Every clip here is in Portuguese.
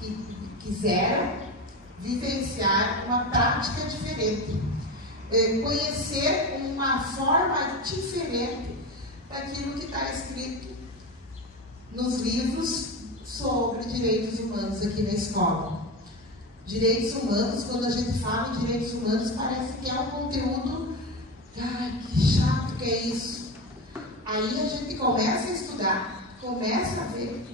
que quiseram vivenciar uma prática diferente, conhecer uma forma diferente daquilo que está escrito nos livros sobre direitos humanos aqui na escola. Direitos humanos, quando a gente fala em direitos humanos, parece que é um conteúdo, ai, que chato que é isso. Aí a gente começa a estudar, começa a ver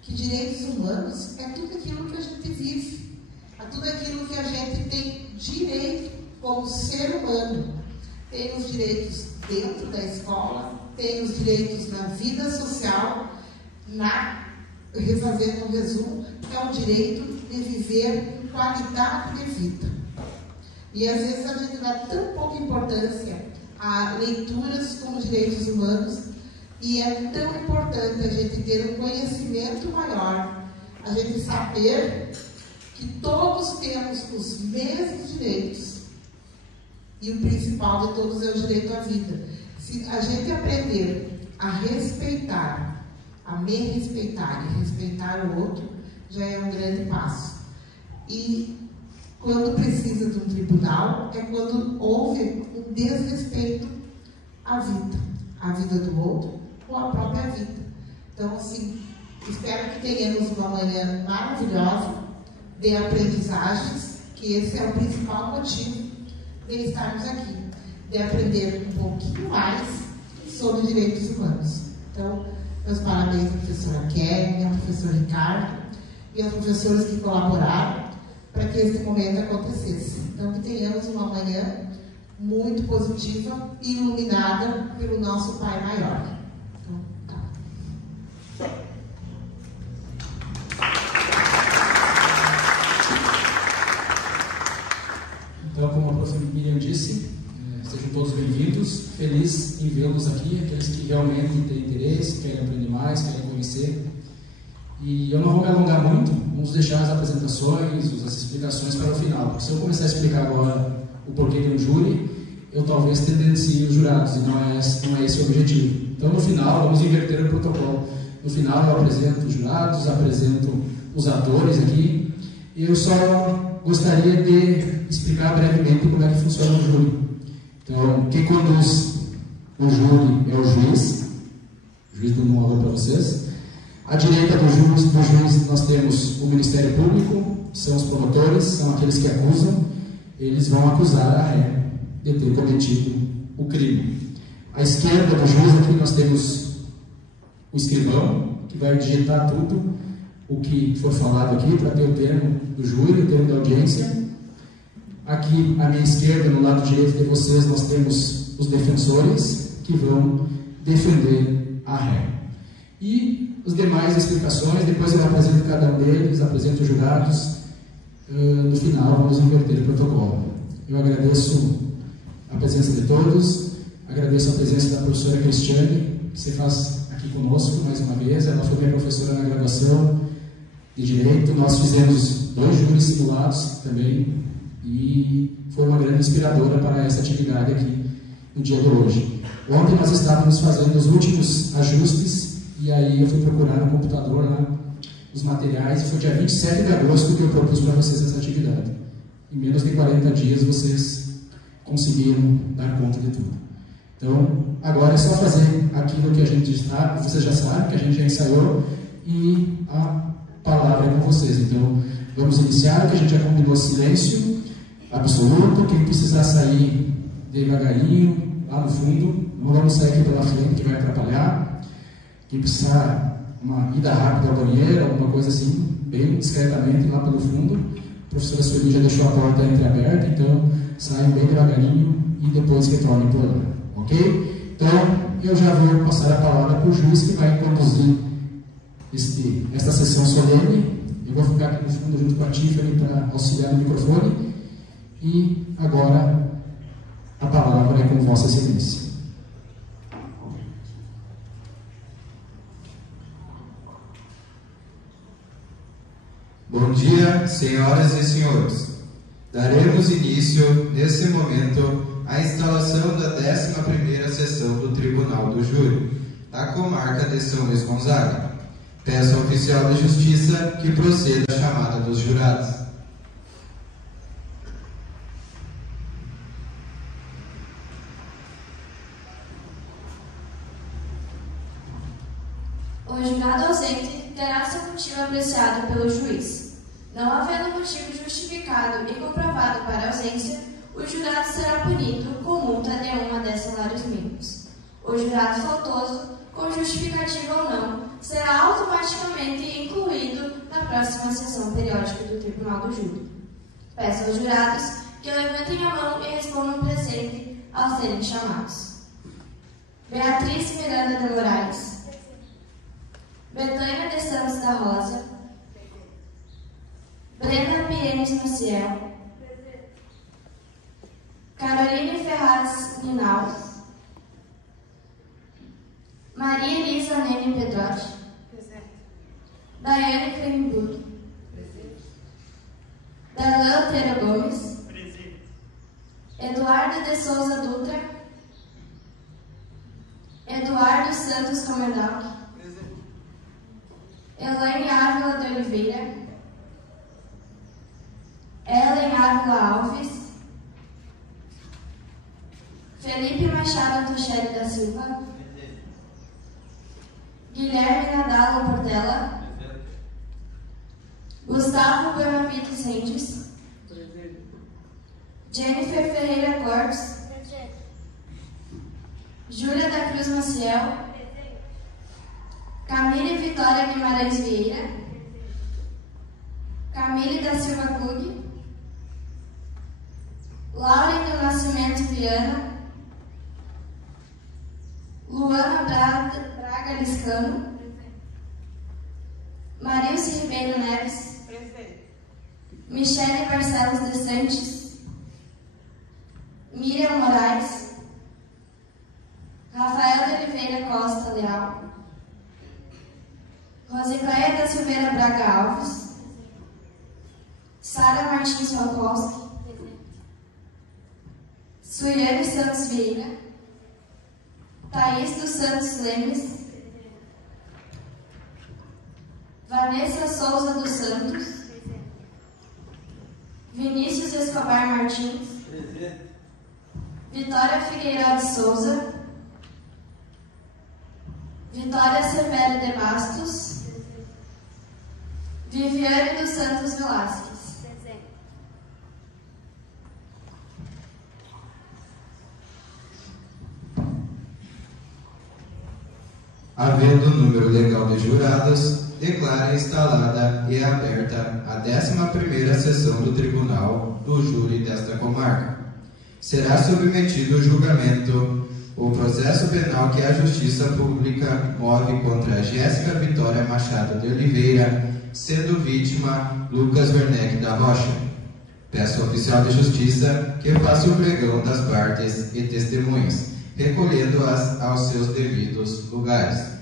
que direitos humanos é tudo aquilo que a gente vive, é tudo aquilo que a gente tem direito como ser humano. Tem os direitos dentro da escola, tem os direitos na vida social, fazendo um resumo, que é o direito de viver com qualidade de vida. E às vezes a gente dá tão pouca importância a leituras como direitos humanos, e é tão importante a gente ter um conhecimento maior, a gente saber que todos temos os mesmos direitos, e o principal de todos é o direito à vida. Se a gente aprender a respeitar, a me respeitar e respeitar o outro, já é um grande passo. E quando precisa de um tribunal, é quando houve um desrespeito à vida do outro ou à própria vida. Então, assim, espero que tenhamos uma manhã maravilhosa de aprendizagens, que esse é o principal motivo de estarmos aqui, de aprender um pouquinho mais sobre direitos humanos. Então, meus parabéns à professora Kelly, ao professor Ricardo e aos professores que colaboraram para que esse momento acontecesse. Então, que tenhamos uma manhã muito positiva e iluminada pelo nosso Pai Maior. Então, tá. Então, como a professora Miriam disse, sejam todos bem-vindos. Feliz em vê-los aqui, aqueles que realmente têm interesse, querem aprender mais, querem conhecer. E eu não vou me alongar muito, vamos deixar as apresentações, as explicações para o final. Porque se eu começar a explicar agora o porquê de um júri, eu talvez tendencie os jurados, e não é esse o objetivo. Então, no final, vamos inverter o protocolo. No final, eu apresento os jurados, apresento os atores aqui, e eu só gostaria de explicar brevemente como é que funciona o júri. Então, quem conduz o júri é o juiz. O juiz dando um alô para vocês. À direita do juiz nós temos o Ministério Público, são os promotores, são aqueles que acusam. Eles vão acusar a ré de ter cometido o crime. À esquerda do juiz aqui nós temos o escrivão, que vai digitar tudo o que for falado aqui para ter o termo do júri, o termo da audiência. Aqui à minha esquerda, no lado direito de vocês, nós temos os defensores que vão defender a ré. E as demais explicações, depois eu apresento cada um deles, apresento os jurados. No final, vamos inverter o protocolo. Eu agradeço a presença de todos, agradeço a presença da professora Cristiane, que se faz aqui conosco mais uma vez. Ela foi minha professora na graduação de Direito. Nós fizemos 2 júris simulados também, e foi uma grande inspiradora para essa atividade aqui no dia de hoje. Ontem nós estávamos fazendo os últimos ajustes, e aí eu fui procurar no computador lá os materiais, e foi dia 27 de agosto que eu propus para vocês essa atividade. Em menos de 40 dias vocês conseguiram dar conta de tudo. Então, agora é só fazer aquilo que a gente está, vocês já sabem, que a gente já ensaiou, e a palavra é com vocês. Então, vamos iniciar, que a gente já combinou silêncio absoluto. Quem precisar sair devagarinho, lá no fundo, não vamos sair aqui pela frente, que vai atrapalhar. Quem precisar uma ida rápida ao banheiro, alguma coisa assim, bem discretamente lá pelo fundo. A professora Sueli já deixou a porta entreaberta, então saiam bem devagarinho e depois retornem por lá, ok? Então, eu já vou passar a palavra para o juiz que vai conduzir esta sessão solene. Eu vou ficar aqui no fundo junto com a Tiffany para auxiliar no microfone. E agora a palavra é com Vossa Excelência. Bom dia, senhoras e senhores. Daremos início, nesse momento, à instalação da 11ª sessão do Tribunal do Júri, da comarca de São Luís Gonzaga. Peço ao oficial de justiça que proceda à chamada dos jurados. O jurado ausente terá seu motivo apreciado pelo juiz. Não havendo motivo justificado e comprovado para a ausência, o jurado será punido com multa de 1 a 10 salários mínimos. O jurado faltoso, com justificativa ou não, será automaticamente incluído na próxima sessão periódica do Tribunal do Júri. Peço aos jurados que levantem a mão e respondam presente ao serem chamados. Beatriz Miranda de Moraes. Betânia de Santos da Rosa. Brenda Pienes Maciel. Caroline Ferraz Ninal. Maria Elisa Nene Pedrotti. Daiane Kleinburg. Darlan Teira Gomes. Eduardo de Souza Dutra. Eduardo Santos Comendal. Elaine Ávila de Oliveira. Ellen Ávila Alves. Felipe Machado Tuchelli da Silva. Guilherme Nadalo Portela. Gustavo Benavides Rendes. Jennifer Ferreira Cortes. Júlia da Cruz Maciel. Camille Vitória Guimarães Vieira. Camille da Silva Klug. Lauren do Nascimento Viana. Luana Braga Liscano. Marilce Ribeiro Neves. Michele Barcelos de Santos. Miriam Moraes. Rafael de Oliveira Costa Leal. Rosicléia da Silveira Braga Alves. Sara Martins Falkowski. Suiane Santos Vieira. Thaís dos Santos Lemes. Vanessa Souza dos Santos. Vinícius Escobar Martins. Vitória Figueiró de Souza. Vitória Severo de Bastos. Viviane dos Santos Velasquez. Havendo número legal de jurados, declara instalada e aberta a 11ª sessão do Tribunal do Júri desta comarca. Será submetido ao julgamento o processo penal que a Justiça Pública move contra Jéssica Vitória Machado de Oliveira, sendo vítima Lucas Werneck da Rocha. Peço ao oficial de justiça que faça o pregão das partes e testemunhas, recolhendo-as aos seus devidos lugares.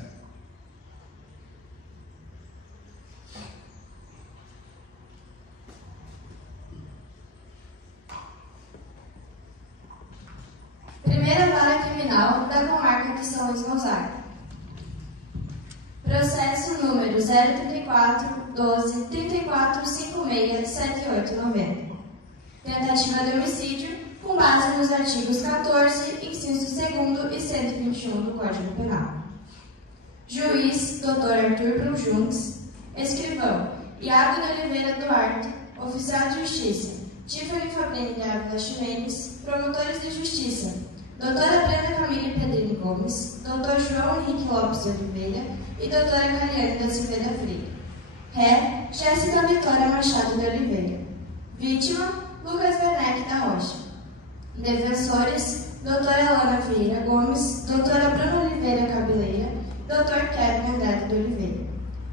Primeira Vara Criminal da Comarca de São Luís Gonzaga. Processo número 034-12-3456-7890. Tentativa de homicídio com base nos artigos 14, inciso 2º e 121 do Código Penal. Juiz, Dr. Arthur Brum Junks. Escrivão, Iago de Oliveira Duarte. Oficial de Justiça, Tiffany Fabrini de Ávila Ximenes. Promotores de Justiça, Doutora Brenda Camille Pedrini Gomes, Dr. João Henrique Lopes de Oliveira e Doutora Cariane da Silveira Freire. Ré, Jéssica Vitória Machado de Oliveira. Vítima, Lucas Werneck da Rocha. Defensores, Doutora Alana Vieira Gomes, Doutora Bruna Oliveira Cabeleira, Dr. Kevin Andrade de Oliveira.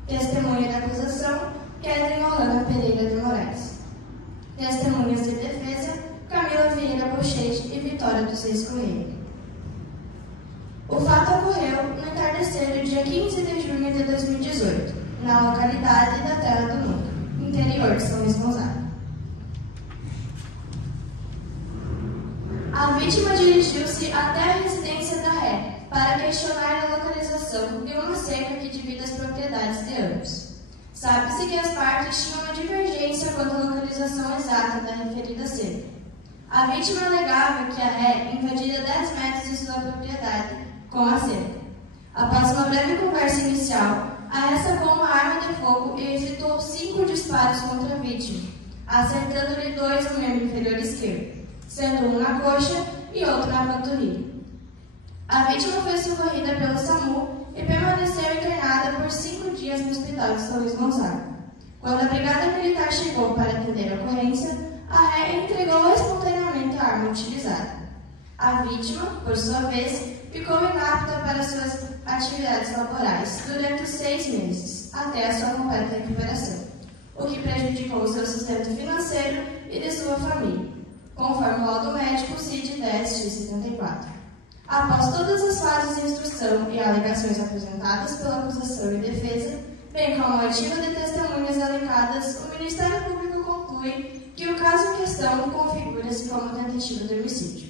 Testemunha da acusação, Ketrin Holanda Pereira de Moraes. Testemunhas de defesa, Camila Vieira Bochete e Vitória dos Reis Correia. O fato ocorreu no entardecer do dia 15 de junho de 2018, na localidade da Terra do Mundo, interior de São Luís Gonzaga. A vítima dirigiu-se até a residência da Ré, para questionar a localização de uma cerca que divide as propriedades de ambos. Sabe-se que as partes tinham uma divergência quanto à localização exata da referida cerca. A vítima alegava que a ré invadira 10 metros de sua propriedade com a cerca. Após uma breve conversa inicial, a ré sacou uma arma de fogo e efetuou 5 disparos contra a vítima, acertando-lhe 2 no membro inferior esquerdo, sendo um na coxa e outro na panturrilha. A vítima foi socorrida pelo SAMU e permaneceu internada por 5 dias no Hospital de São Luís Gonzaga. Quando a Brigada Militar chegou para atender a ocorrência, a ré entregou espontaneamente a arma utilizada. A vítima, por sua vez, ficou inapta para suas atividades laborais durante 6 meses, até a sua completa recuperação, o que prejudicou o seu sustento financeiro e de sua família, conforme o laudo médico CID 10-X74. Após todas as fases de instrução e alegações apresentadas pela acusação e defesa, bem como a oitiva de testemunhas alegadas, o Ministério Público conclui que o caso em questão configura-se como tentativa de homicídio,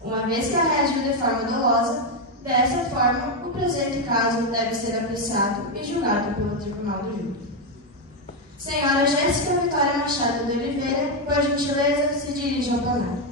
uma vez que a ré agiu de forma dolosa. Dessa forma, o presente caso deve ser apreciado e julgado pelo Tribunal do Júri. Senhora Jéssica Vitória Machado de Oliveira, por gentileza, se dirige ao plenário.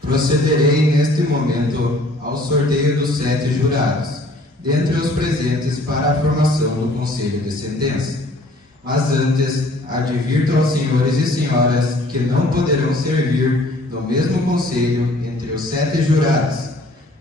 Procederei neste momento ao sorteio dos 7 jurados, dentre os presentes para a formação do Conselho de Sentença. Mas antes, advirto aos senhores e senhoras que não poderão servir no mesmo conselho entre os 7 jurados,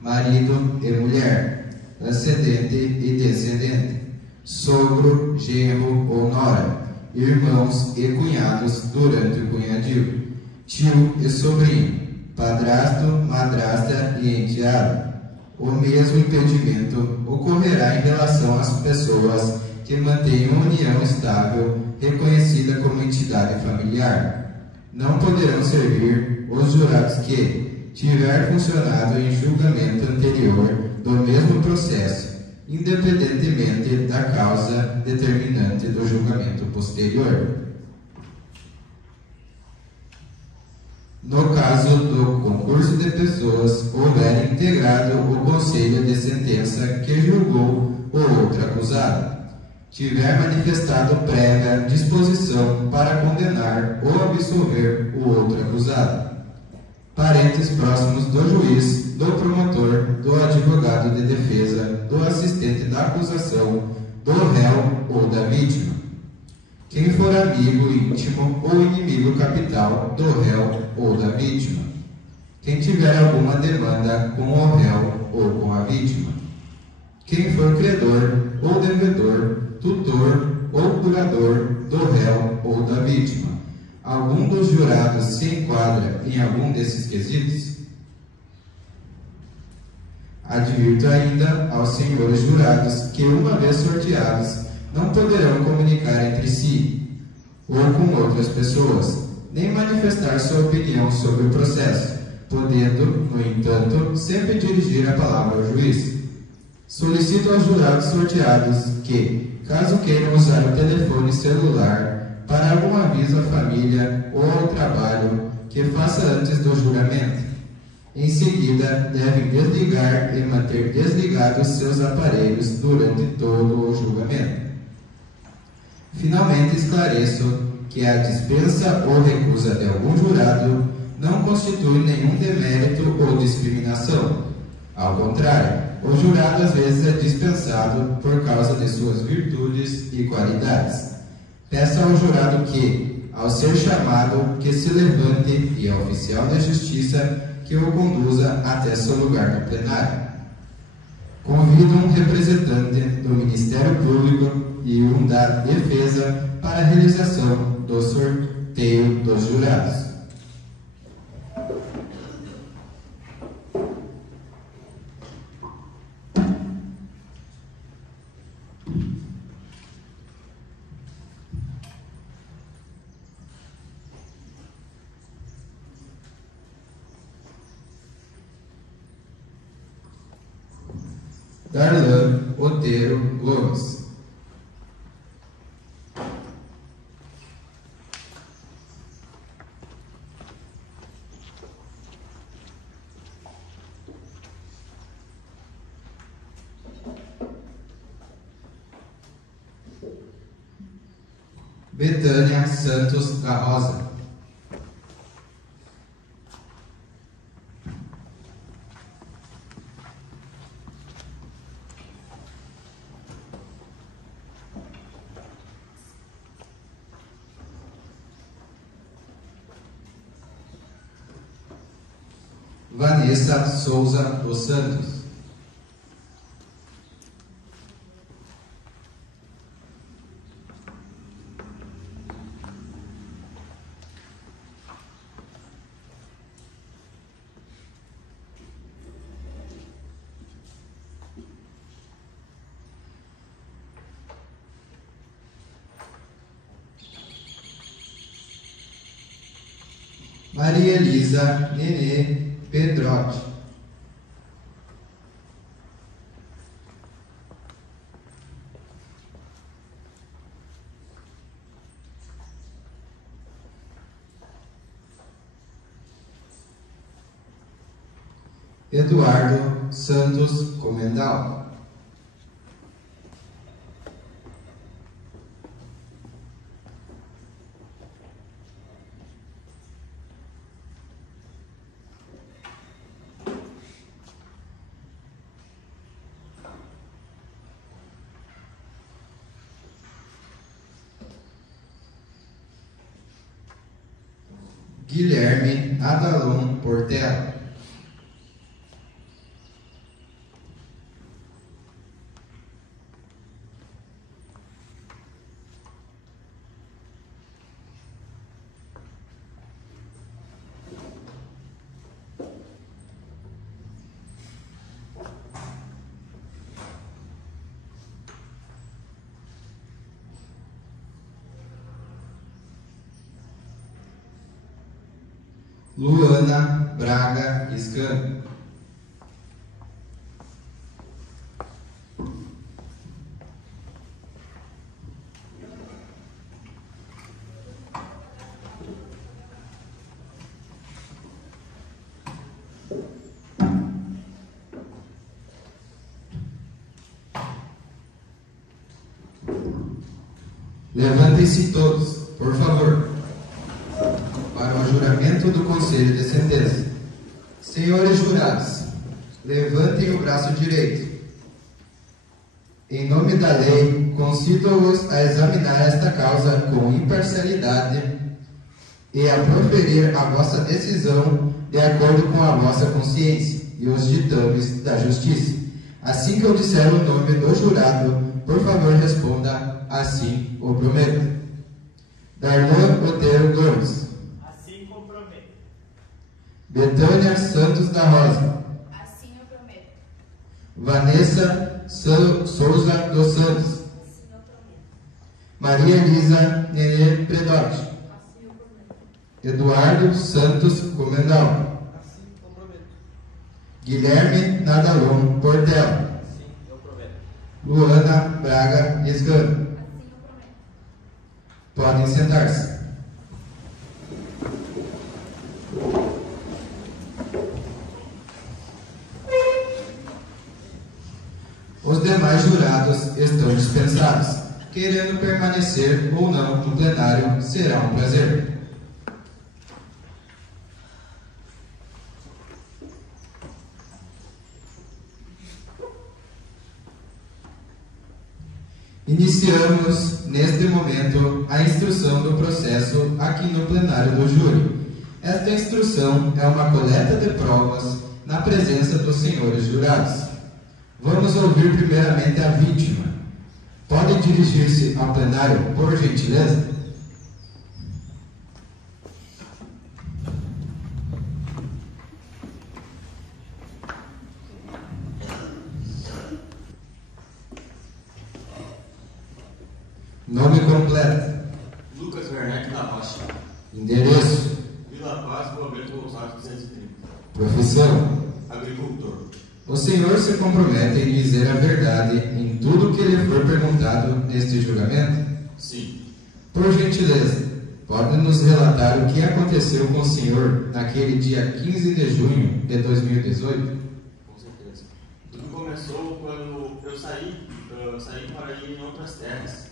marido e mulher, antecedente e descendente, sogro, genro ou nora, irmãos e cunhados durante o cunhadio, tio e sobrinho, padrasto, madrasta e enteado. O mesmo impedimento ocorrerá em relação às pessoas que mantenham união estável reconhecida como entidade familiar. Não poderão servir os jurados que tiver funcionado em julgamento anterior do mesmo processo, independentemente da causa determinante do julgamento posterior. No caso do concurso de pessoas, houver integrado o Conselho de Sentença que julgou o outro acusado, tiver manifestado prévia disposição para condenar ou absolver o outro acusado, parentes próximos do juiz, do promotor, do advogado de defesa, do assistente da acusação, do réu ou da vítima, quem for amigo íntimo ou inimigo capital do réu ou da vítima, quem tiver alguma demanda com o réu ou com a vítima, quem for credor ou devedor, tutor ou curador do réu ou da vítima. Algum dos jurados se enquadra em algum desses quesitos? Advirto ainda aos senhores jurados que, uma vez sorteados, não poderão comunicar entre si ou com outras pessoas, nem manifestar sua opinião sobre o processo, podendo, no entanto, sempre dirigir a palavra ao juiz. Solicito aos jurados sorteados que, caso queiram usar o telefone celular para algum aviso à família ou ao trabalho, que faça antes do julgamento. Em seguida, devem desligar e manter desligados seus aparelhos durante todo o julgamento. Finalmente, esclareço que a dispensa ou recusa de algum jurado não constitui nenhum demérito ou discriminação. Ao contrário, o jurado às vezes é dispensado por causa de suas virtudes e qualidades. Peço ao jurado que, ao ser chamado, que se levante e ao oficial da justiça que o conduza até seu lugar no plenário. Convido um representante do Ministério Público e um da Defesa para a realização do sorteio dos jurados. Darlan Otero Gomes. Betânia Santos da Rosa. Vanessa Souza dos Santos. Maria Elisa Nenê Pedrotti. Eduardo Santos Comendal. Guilherme Adalon Portela. Luana Braga Scan. Levantem-se todos, por favor, para o juramento do Conselho de Sentença. Senhores jurados, levantem o braço direito. Em nome da lei, concedo-vos a examinar esta causa com imparcialidade e a proferir a vossa decisão de acordo com a vossa consciência e os ditames da justiça. Assim que eu disser o nome do jurado, por favor responda: assim o prometo. Darlan Otero Gomes. Assim comprometo. Betânia Santos da Rosa. Assim eu prometo. Vanessa Souza dos Santos. Assim eu prometo. Maria Elisa Nenê Predotti. Assim eu prometo. Eduardo Santos Comendal. Assim comprometo. Guilherme Nadalon Portela. Assim eu prometo. Luana Braga Scan. Assim eu prometo. Podem sentar-se. Os demais jurados estão dispensados. Querendo permanecer ou não no plenário, será um prazer. Iniciamos, neste momento, a instrução do processo aqui no plenário do júri. Esta instrução é uma coleta de provas na presença dos senhores jurados. Vamos ouvir primeiramente a vítima. Pode dirigir-se ao plenário, por gentileza? Nome completo. Lucas Werneck da Rocha. Endereço. Vila Paz, Roberto Gonçalves 230. Profissão. Agricultor. O senhor se compromete em dizer a verdade em tudo que lhe for perguntado neste julgamento? Sim. Por gentileza, pode nos relatar o que aconteceu com o senhor naquele dia 15 de junho de 2018? Com certeza. Tudo começou quando eu saí para ir em outras terras.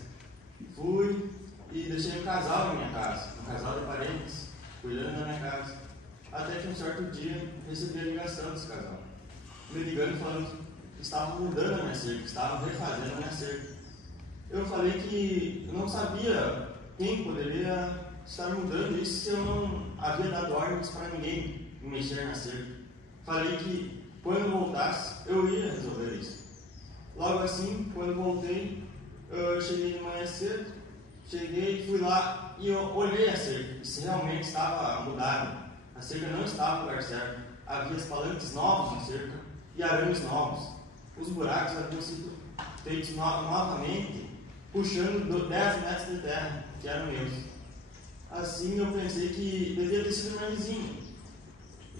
Fui e deixei um casal na minha casa, um casal de parentes, cuidando da minha casa. Até que um certo dia recebi a ligação desse casal, me ligando falando que estavam mudando a minha cerca, que estavam refazendo a minha cerca. Eu falei que eu não sabia quem poderia estar mudando isso se eu não havia dado ordens para ninguém mexer na cerca. Falei que quando eu voltasse eu ia resolver isso. Logo assim, quando voltei, eu cheguei de manhã cedo, fui lá e eu olhei a cerca, e se realmente estava mudada. A cerca não estava no lugar certo. Havia espalantes novos na cerca e arames novos. Os buracos haviam sido feitos novamente, puxando 10 metros de terra, que eram meus. Assim eu pensei que devia ter sido minha vizinha.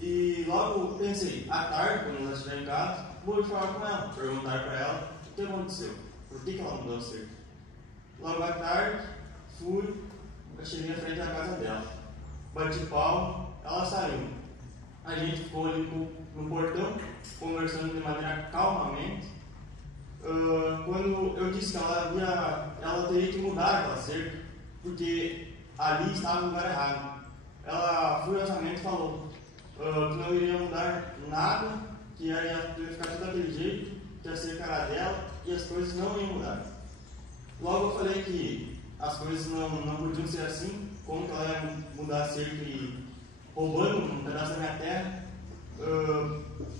E logo pensei, à tarde, quando ela estiver em casa, vou falar com ela, perguntar para ela o que aconteceu, por que ela mudou a cerca. Logo à tarde, eu cheguei à frente da casa dela, bati palma, ela saiu. A gente ficou ali no portão, conversando de maneira calmamente. Quando eu disse que ela teria que mudar aquela cerca, porque ali estava no lugar errado. Ela furiosamente falou que não iria mudar nada, que ia ficar tudo daquele jeito, que a cerca era dela e as coisas não iam mudar. Logo eu falei que as coisas não podiam ser assim, como que ela ia mudar a cerca e roubando um pedaço da minha terra.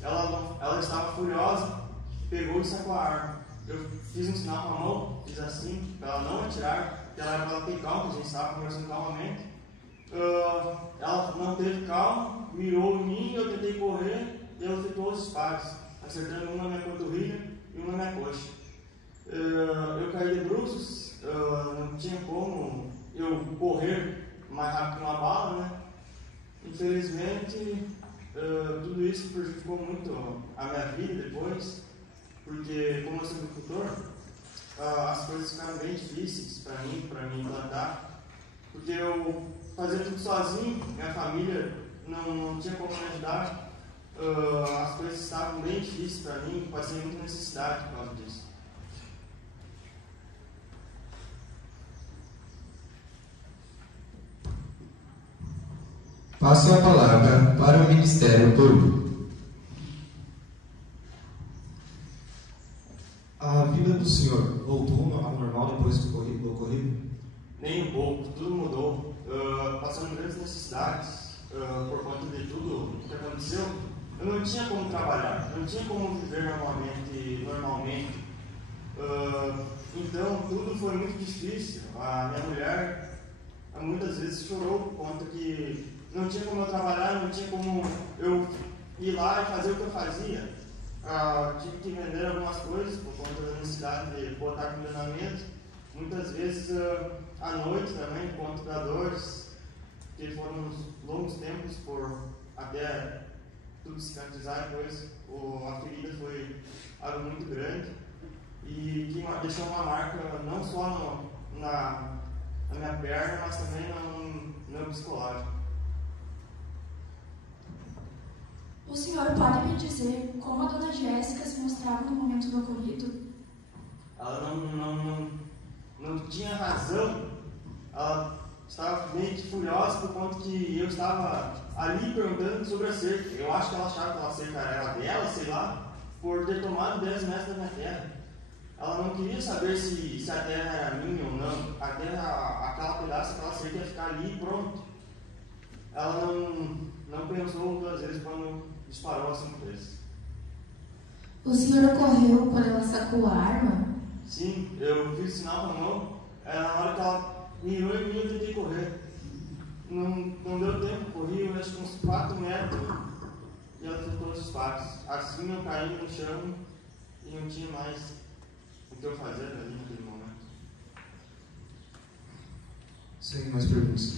Ela estava furiosa, pegou e sacou a arma. Eu fiz um sinal com a mão, fiz assim, para ela não atirar, porque ela era para ela ter calma, a gente estava conversando calmamente. Ela não teve calma, mirou em mim, eu tentei correr e ela efetuou os disparos, acertando uma na minha panturrilha e uma na minha coxa. Eu caí de bruços, não tinha como eu correr mais rápido que uma bala, né? Infelizmente, tudo isso prejudicou muito a minha vida depois, porque como eu sou agricultor, as coisas ficaram bem difíceis para mim plantar, porque eu fazia tudo sozinho, minha família não tinha como me ajudar, as coisas estavam bem difíceis para mim, passei muita necessidade por causa disso. Passo a palavra para o Ministério Público. A vida do senhor voltou ao normal depois do ocorrido? Nem um pouco, tudo mudou. Passando grandes necessidades por conta de tudo que aconteceu. Eu não tinha como trabalhar, não tinha como viver normalmente. Então tudo foi muito difícil. A minha mulher muitas vezes chorou por conta que não tinha como eu trabalhar, não tinha como eu ir lá e fazer o que eu fazia. Tive que vender algumas coisas por conta da necessidade de botar comida na mesa. Muitas vezes à noite também, por conta da dores, que foram longos tempos até tudo cicatrizar depois. A ferida foi algo muito grande e que deixou uma marca não só na minha perna, mas também no meu psicológico. O senhor pode me dizer como a dona Jéssica se mostrava no momento do ocorrido? Ela não tinha razão. Ela estava meio que furiosa por conta que eu estava ali perguntando sobre a cerca. Eu acho que ela achava que aquela cerca era dela, sei lá, por ter tomado 10 metros da minha terra. Ela não queria saber se a terra era minha ou não. A terra, aquela pedaço, aquela cerca ia ficar ali e pronto. Ela não pensou 2 vezes quando disparou assim 5 vezes. O senhor ocorreu quando ela sacou a arma? Sim, eu fiz sinal com a mão. Na hora que ela mirou em mim, eu tentei correr. Não deu tempo, corri, eu acho que uns 4 metros e ela fez todos os passos. Assim eu caí no chão e não tinha mais o que eu fazer ali naquele momento. Sem mais perguntas.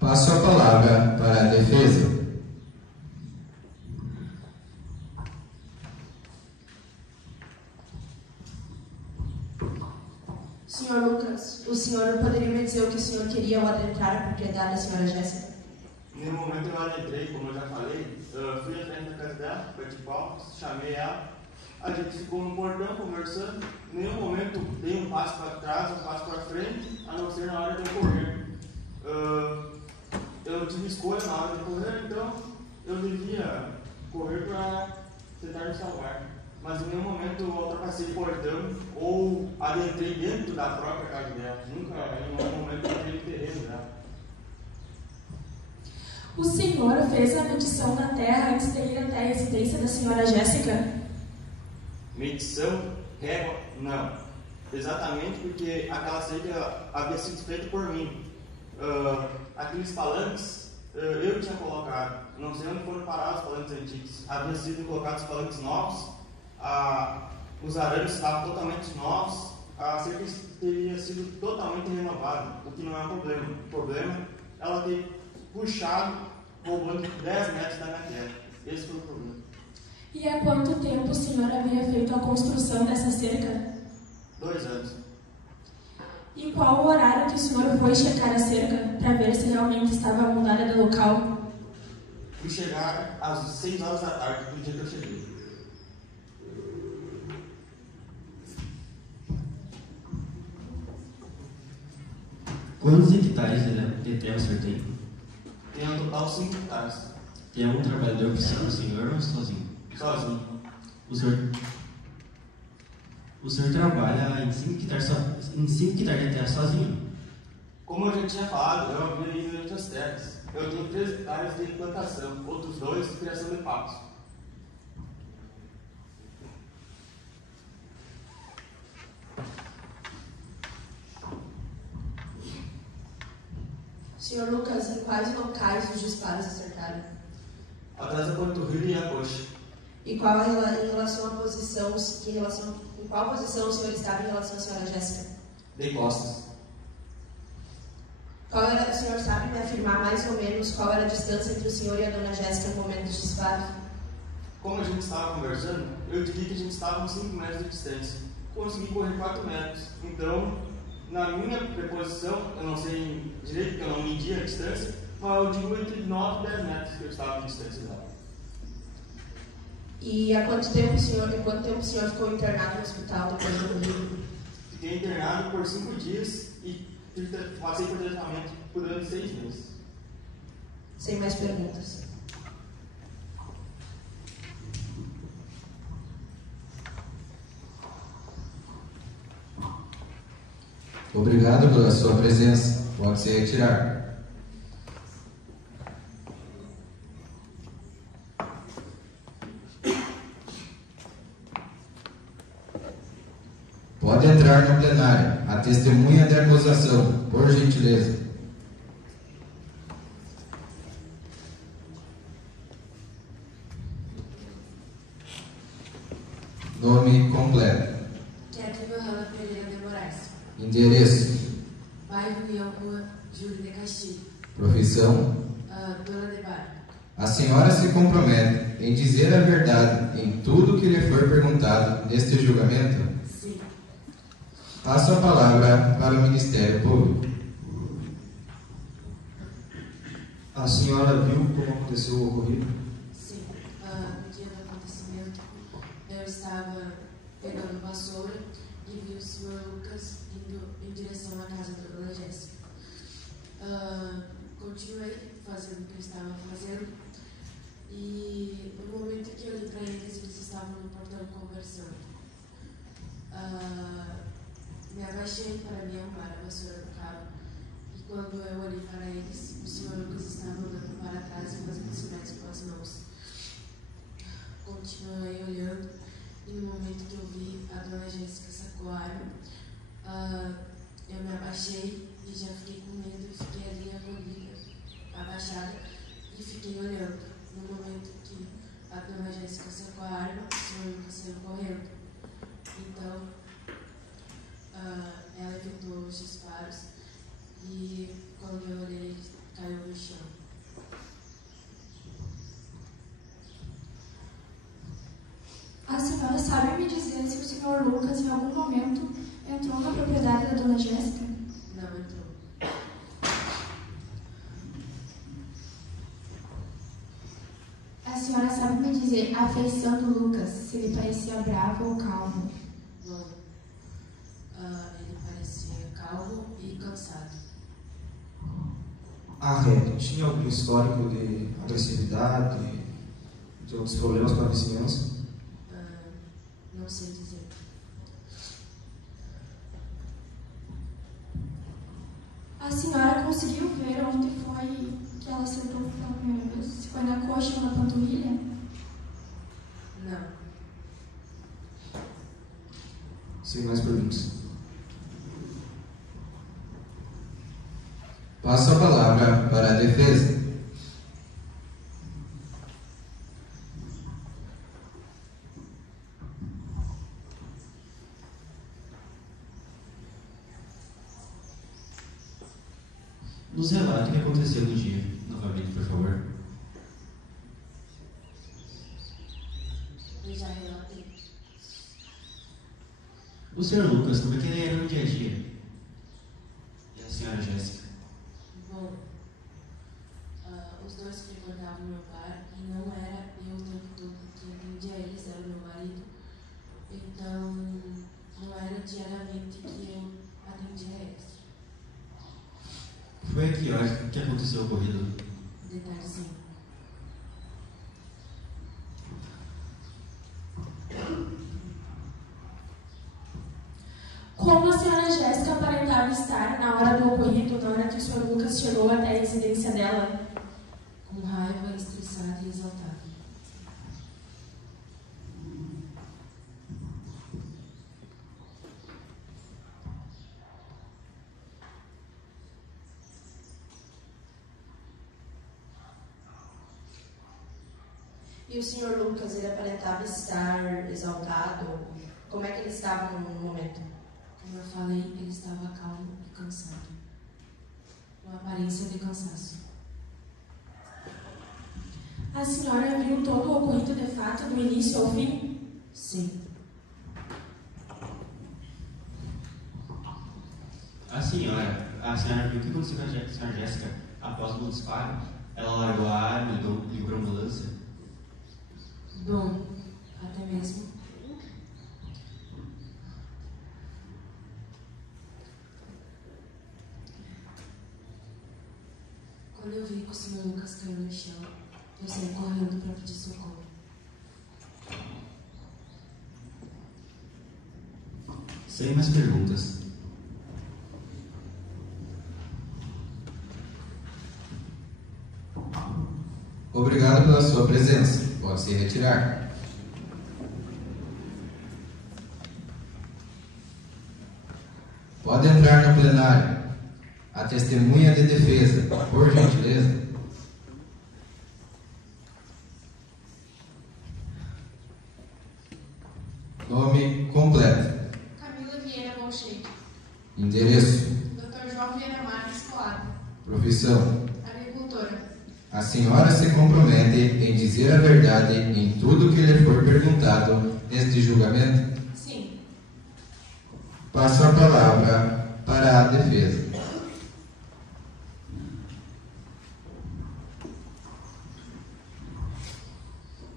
Passo a palavra para a defesa. Senhor Lucas, o senhor poderia me dizer o que o senhor queria ao adentrar a propriedade da senhora Jéssica? No momento eu adentrei, como eu já falei, fui à frente da casa dela, bati palmas, chamei ela, a gente ficou no portão conversando, em nenhum momento dei um passo para trás, um passo para frente, a não ser na hora de eu correr. Eu não tive escolha na hora de correr, então eu devia correr para tentar me salvar. Mas em nenhum momento eu ultrapassei o portão ou adentrei dentro da própria casa dela. Nunca, em nenhum momento, eu entrei no terreno dela. O senhor fez a medição da terra antes de ir até a residência da senhora Jéssica? Medição, régua, não. Exatamente porque aquela cerca havia sido feita por mim. Aqueles palanques eu tinha colocado. Não sei onde foram parar os palanques antigos. Haviam sido colocados palanques novos. Os arames estavam totalmente novos. A cerca teria sido totalmente renovada, o que não é um problema. O problema é ela ter puxado, roubando 10 metros da minha terra. Esse foi o problema. E há quanto tempo o senhor havia feito a construção dessa cerca? 2 anos. E qual o horário que o senhor foi checar a cerca para ver se realmente estava mudada de local? Fui chegar às 6 horas da tarde do dia que eu cheguei. Quantos hectares de terra o senhor tem? Tem um total 5 hectares. Tem algum trabalhador precisando do senhor ou sozinho? Sozinho. O senhor trabalha em 5 hectares de terra sozinho? Como eu já tinha falado, eu havia ido em outras terras. Eu tenho 3 hectares de plantação, outros 2 de criação de patos. Senhor Lucas, em quais locais os disparos acertaram? Atrás da panturrilha e a coxa. E qual em relação à posição, em qual posição o senhor estava em relação à senhora Jéssica? De costas. O senhor sabe me afirmar mais ou menos qual era a distância entre o senhor e a dona Jéssica no momento dos disparos? Como a gente estava conversando, eu diria que a gente estava a uns 5 metros de distância. Consegui correr 4 metros. Então, na minha preposição, eu não sei direito, porque eu não medi a distância, mas eu digo entre 9 e 10 metros que eu estava de distância dela. E há quanto tempo o senhor ficou internado no hospital depois do ocorrido? Fiquei internado por 5 dias e passei por tratamento durante 6 meses. Sem mais perguntas. Obrigado pela sua presença. Pode se retirar. Pode entrar no plenário. A testemunha de acusação, por gentileza. Nome completo. Kétria Johanna Pereira de Moraes. Endereço. Bairro União, Rua Júlio de Castilho. Profissão. Dona de bar. A senhora se compromete em dizer a verdade em tudo que lhe for perguntado neste julgamento? Sim. Passo a palavra para o Ministério Público. A senhora viu como aconteceu o ocorrido? Sim. No dia do acontecimento, eu estava pegando vassoura e vi o senhor Lucas indo em direção à casa da dona Jéssica. Continuei fazendo o que eu estava fazendo e no momento que eu olhei para eles estavam no portão conversando. Me abaixei para me arrumar a vassoura do carro e quando eu olhei para eles, o senhor Lucas estava andando para trás e fazendo sinais com as mãos. Continuei olhando e no momento que eu vi a dona Jéssica sacou a arma, eu me abaixei e já fiquei com medo e fiquei ali abaixada e fiquei olhando. No momento que a dona Jéssica sacou a arma, o senhor Lucas saiu correndo. Então, ela efetuou os disparos e quando eu olhei, ele caiu no chão. A senhora sabe me dizer se o senhor Lucas em algum momento entrou na propriedade da dona dona Jéssica? Não entrou. A senhora sabe me dizer a feição do Lucas, se ele parecia bravo ou calmo? Bom, ele parecia calmo e cansado. Reto, tinha algum histórico de agressividade, de outros problemas com a vizinhança? Não sei dizer. A senhora conseguiu ver onde foi que ela acertou pela primeira vez? Se foi na coxa ou na panturrilha? Não. Sem mais perguntas. Passo a palavra para a defesa. Nos relate o que aconteceu no dia, novamente, por favor. Eu já relatei. O Sr. Lucas, como é que ele era no dia a dia? E a senhora Jéssica? Bom, os dois frequentavam meu bar e não era eu o tempo todo. Quem atendia eles era o meu marido. Então, não era diariamente que eu atendia eles. Foi a que hora que aconteceu o ocorrido? De tardezinho. Como a senhora Jéssica aparentava estar na hora do ocorrido, na hora que o Sr. Lucas chegou até a residência dela? Com raiva, estressada e exaltada. E o Sr. Lucas, ele aparentava estar exaltado? Como é que ele estava no momento? Como eu falei, ele estava calmo e cansado. Com aparência de cansaço. A senhora viu todo o ocorrido de fato, do início ao fim? Sim. A senhora viu o que aconteceu com a senhora Jéssica após o disparo? Ela largou a arma e ligou para a ambulância? Bom, até mesmo. Quando eu vi que o Sr. Lucas caiu no chão, eu saí correndo para pedir socorro. Sem mais perguntas. Obrigado pela sua presença. Pode se retirar. Pode entrar no plenário. A testemunha de defesa, por gentileza. Nome completo. Camila Vieira Bolcheiro. Endereço. Dr. João Vieira Marques Coado. Profissão. Agricultora. A senhora se compromete em dizer a verdade em tudo que lhe for perguntado neste julgamento? Sim. Passo a palavra para a defesa.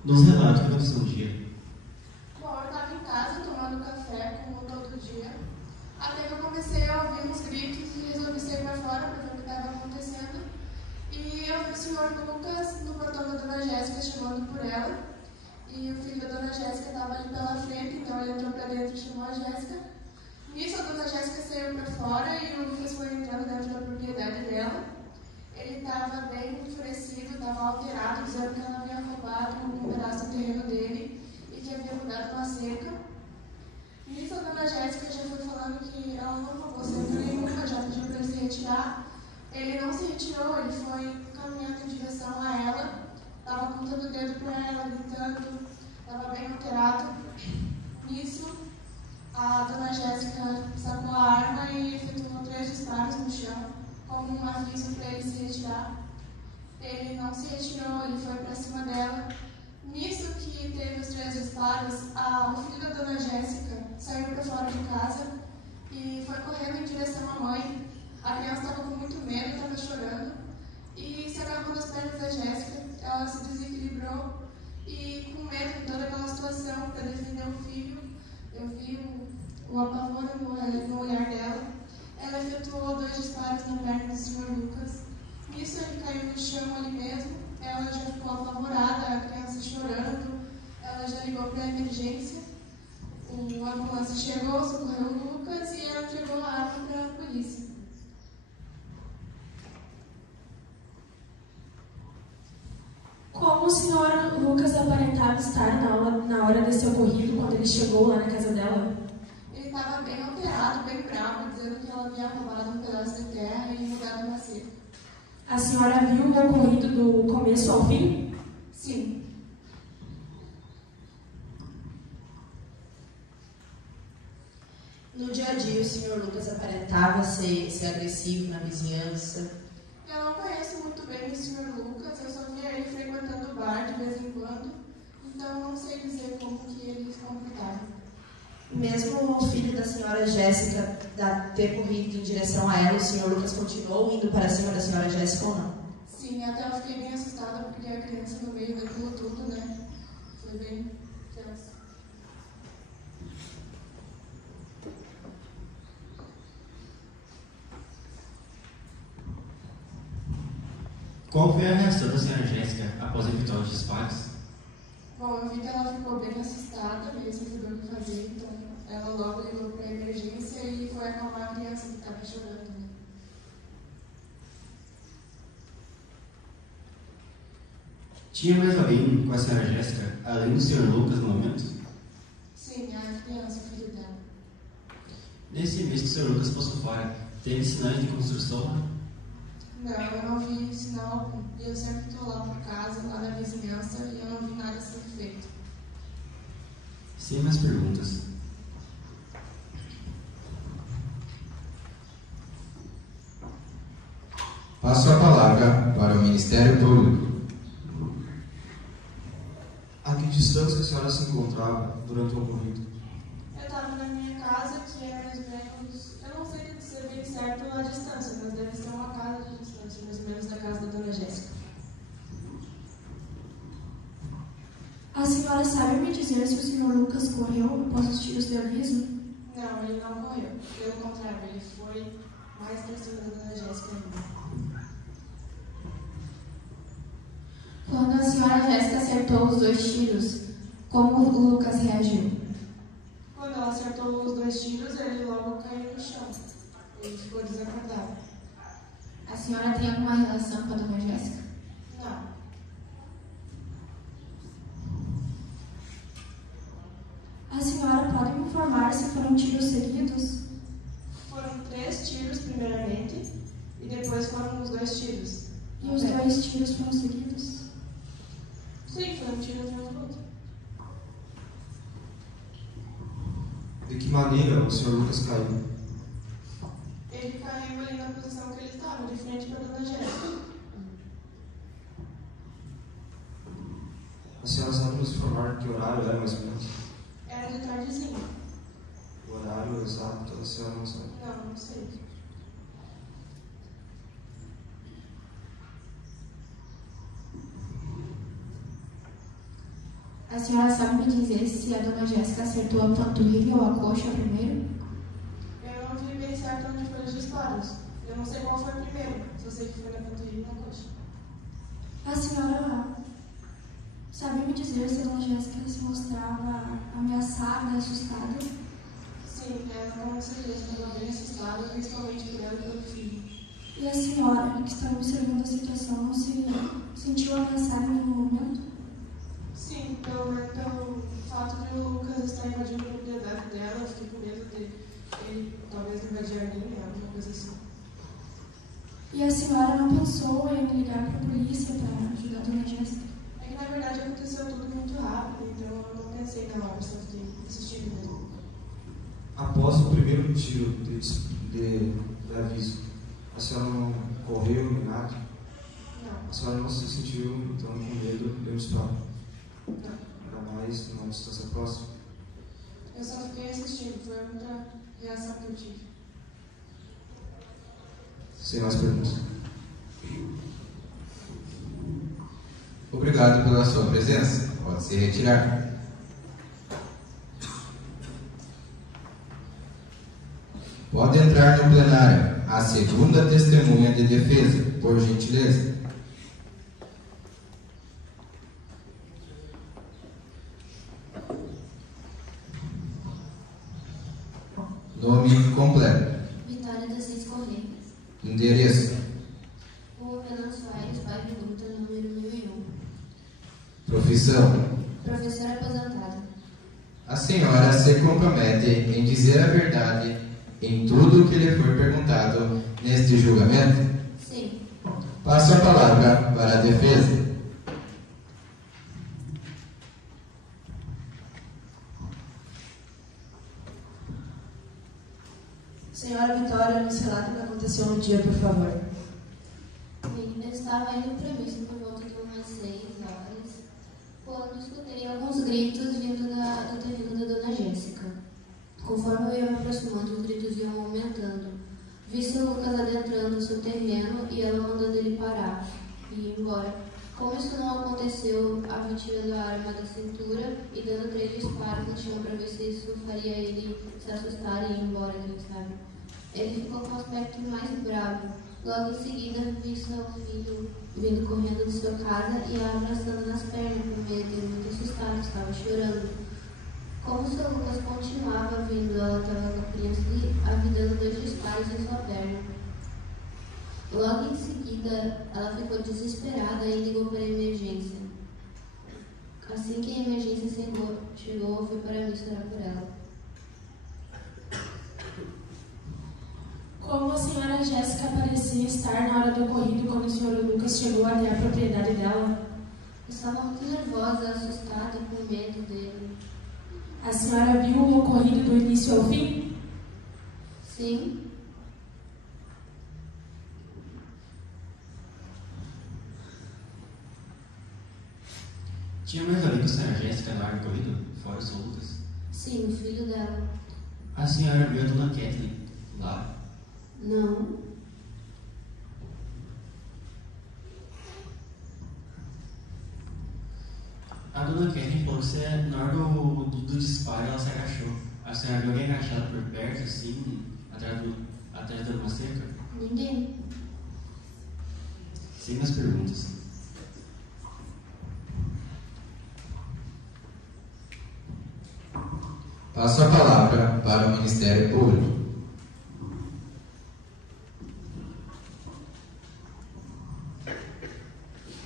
Nos relate o que aconteceu no dia. Bom, eu estava em casa tomando café, como todo dia, até que eu comecei a ouvir uns gritos e resolvi sair para fora para ver o que estava acontecendo. E eu vi o Sr. Lucas no portão da Dona Jéssica chamando por ela. E o filho da Dona Jéssica estava ali pela frente, então ele entrou para dentro e chamou a Jéssica. Nisso, a Dona Jéssica saiu para fora e o Lucas foi entrando dentro da propriedade dela. Ele estava bem enfurecido, estava alterado, dizendo que ela havia roubado um pedaço do terreno dele e que havia mudado uma cerca. Nisso, a Dona Jéssica já foi falando que ela não roubou cerca nenhuma, já pediu para ele se retirar. Ele não se retirou, ele foi caminhando em direção a ela, estava apontando o dedo para ela, gritando, estava bem alterado. Nisso, a Dona Jéssica sacou a arma e efetuou 3 disparos no chão, como um aviso para ele se retirar. Ele não se retirou, ele foi para cima dela. Nisso que teve os 3 disparos, o filho da Dona Jéssica saiu para fora de casa e foi correndo em direção criança estava com muito medo, estava chorando e se agarrou nas pernas da Jéssica. Ela se desequilibrou e, com medo de toda aquela situação, para defender o filho, eu vi o apavoro no olhar dela. Ela efetuou 2 disparos na perna do Sr. Lucas. Nisso ele caiu no chão ali mesmo. Ela já ficou apavorada, a criança chorando. Ela já ligou para a emergência. A ambulância chegou, socorreu o Lucas e ela entregou a arma para a polícia. Como o senhor Lucas aparentava estar na hora desse ocorrido, quando ele chegou lá na casa dela? Ele estava bem alterado, bem bravo, dizendo que ela havia roubado um pedaço de terra e mudado uma cerca. A senhora viu o ocorrido do começo ao fim? Sim. No dia a dia, o senhor Lucas aparentava ser agressivo na vizinhança? Eu não conheço muito bem o Sr. Lucas, eu só via ele frequentando o bar de vez em quando, então não sei dizer como que ele se comportava. Mesmo o filho da senhora Jéssica ter corrido em direção a ela, o senhor Lucas continuou indo para cima da senhora Jéssica ou não? Sim, até eu fiquei bem assustada porque a criança no meio daquilo tudo, né? Foi bem tenso. Qual foi a reação da senhora Jéssica após evitar os disparos? Bom, eu vi que ela ficou bem assustada, meio sem saber o que fazer, então ela logo ligou para a emergência e foi acalmar a criança que estava chorando. Né? Tinha mais alguém com a senhora Jéssica, além do senhor Lucas, no momento? Sim, a criança, o filho dela. Nesse mês que o senhor Lucas passou fora, teve sinais de construção? Não, eu não vi sinal algum. Eu sempre estou lá por casa, lá na vizinhança, e eu não vi nada sendo feito. Sem mais perguntas. Passo a palavra para o Ministério Público. A que distância a senhora se encontrava durante o ocorrido? Eu estava na minha casa, que é mais ou menos... Eu não sei dizer bem certo a distância, mas deve ser uma casa de distância, mais ou menos da casa da dona Jéssica. A senhora sabe me dizer se o senhor Lucas correu após os tiros de aviso? Não, ele não correu. Pelo contrário, ele foi mais para cima da dona Jéssica ainda. Quando a senhora Jéssica acertou os 2 tiros, como o Lucas reagiu? Quando ela acertou os 2 tiros, ele logo caiu no chão. Ele ficou desacordado. A senhora tem alguma relação com a dona Jéssica? Não. A senhora pode me informar se foram tiros seguidos? Foram 3 tiros primeiramente e depois foram os 2 tiros. E os 2 tiros foram seguidos? Sim, foram tiros de um do outro. De que maneira o senhor Lucas caiu? Ele caiu ali na posição que ele estava, de frente para a dona Jéssica. A senhora sabe nos informar que horário era mais ou menos? Era de tardezinha. O horário exato a senhora não sabe? Não sei. A senhora sabe me dizer se a dona Jéssica acertou a panturrilha ou a coxa primeiro? Eu não vi bem certo onde foram os disparos. Eu não sei qual foi primeiro, só sei que foi na panturrilha e na coxa. A senhora sabe me dizer se a dona Jéssica se mostrava ameaçada, assustada? Sim, ela com certeza estava bem assustada, principalmente por ela e pelo filho. E a senhora, que estava observando a situação, não se sentiu ameaçada em nenhum momento? Sim, pelo fato de o Lucas estar invadindo a propriedade dela, eu fiquei com medo de ele talvez invadir a minha, alguma coisa assim. E a senhora não pensou em ligar para a polícia para ajudar a dona Jéssica? É que na verdade aconteceu tudo muito rápido, então eu não pensei na hora, só fiquei assistindo mesmo. Após o primeiro tiro de aviso, a senhora não correu nem nada? Não. A senhora não se sentiu, então, com medo de um disparo? Não. Ainda mais numa distância próxima? Eu só fiquei assistindo, foi a única reação que eu tive. Sem mais perguntas. Obrigado pela sua presença. Pode se retirar. Pode entrar no plenário a segunda testemunha de defesa, por gentileza. Nome completo. Vitória das Seis Correias. Endereço. Rua Fernando Soares, bairro Luta, número 1001. Profissão. Professora aposentada. A senhora se compromete em dizer a verdade em tudo o que lhe for perguntado neste julgamento? Sim. Passo a palavra para a defesa. Senhora Vitória, nos relata o que aconteceu no dia, por favor. Eu estava indo para a missa por volta de umas 6 horas, quando escutei alguns gritos vindo do terreno da Dona Jéssica. Conforme eu ia me aproximando, os gritos iam aumentando. Vi seu Lucas adentrando o seu terreno e ela mandando ele parar e ir embora. Como isso não aconteceu, a vi tirando a arma da cintura e dando 3 disparos no chão para ver se isso faria ele se assustar e ir embora, quem sabe. Ele ficou com um aspecto mais bravo. Logo em seguida, vi seu filho vindo correndo de sua casa e a abraçando nas pernas com medo, ele muito assustado, estava chorando. Como seu Lucas continuava vindo, ela estava com a criança e dando 2 disparos em sua perna. Logo em seguida, ela ficou desesperada e ligou para a emergência. Assim que a emergência chegou, eu fui para a missa orar por ela. Como a senhora Jéssica parecia estar na hora do ocorrido quando o senhor Lucas chegou até a propriedade dela? Eu estava muito nervosa, assustada, com medo dele. A senhora viu o ocorrido do início ao fim? Sim. Tinha mais alguém com a senhora Jéssica na hora do ocorrido, fora o seu Lucas? Sim, o filho dela. A senhora viu a dona Kathleen lá? Não. A dona Kathleen falou que na hora do disparo ela se agachou. A senhora viu alguém agachado por perto, assim, atrás de uma cerca? Ninguém. Sem mais perguntas. Passo a palavra para o Ministério Público.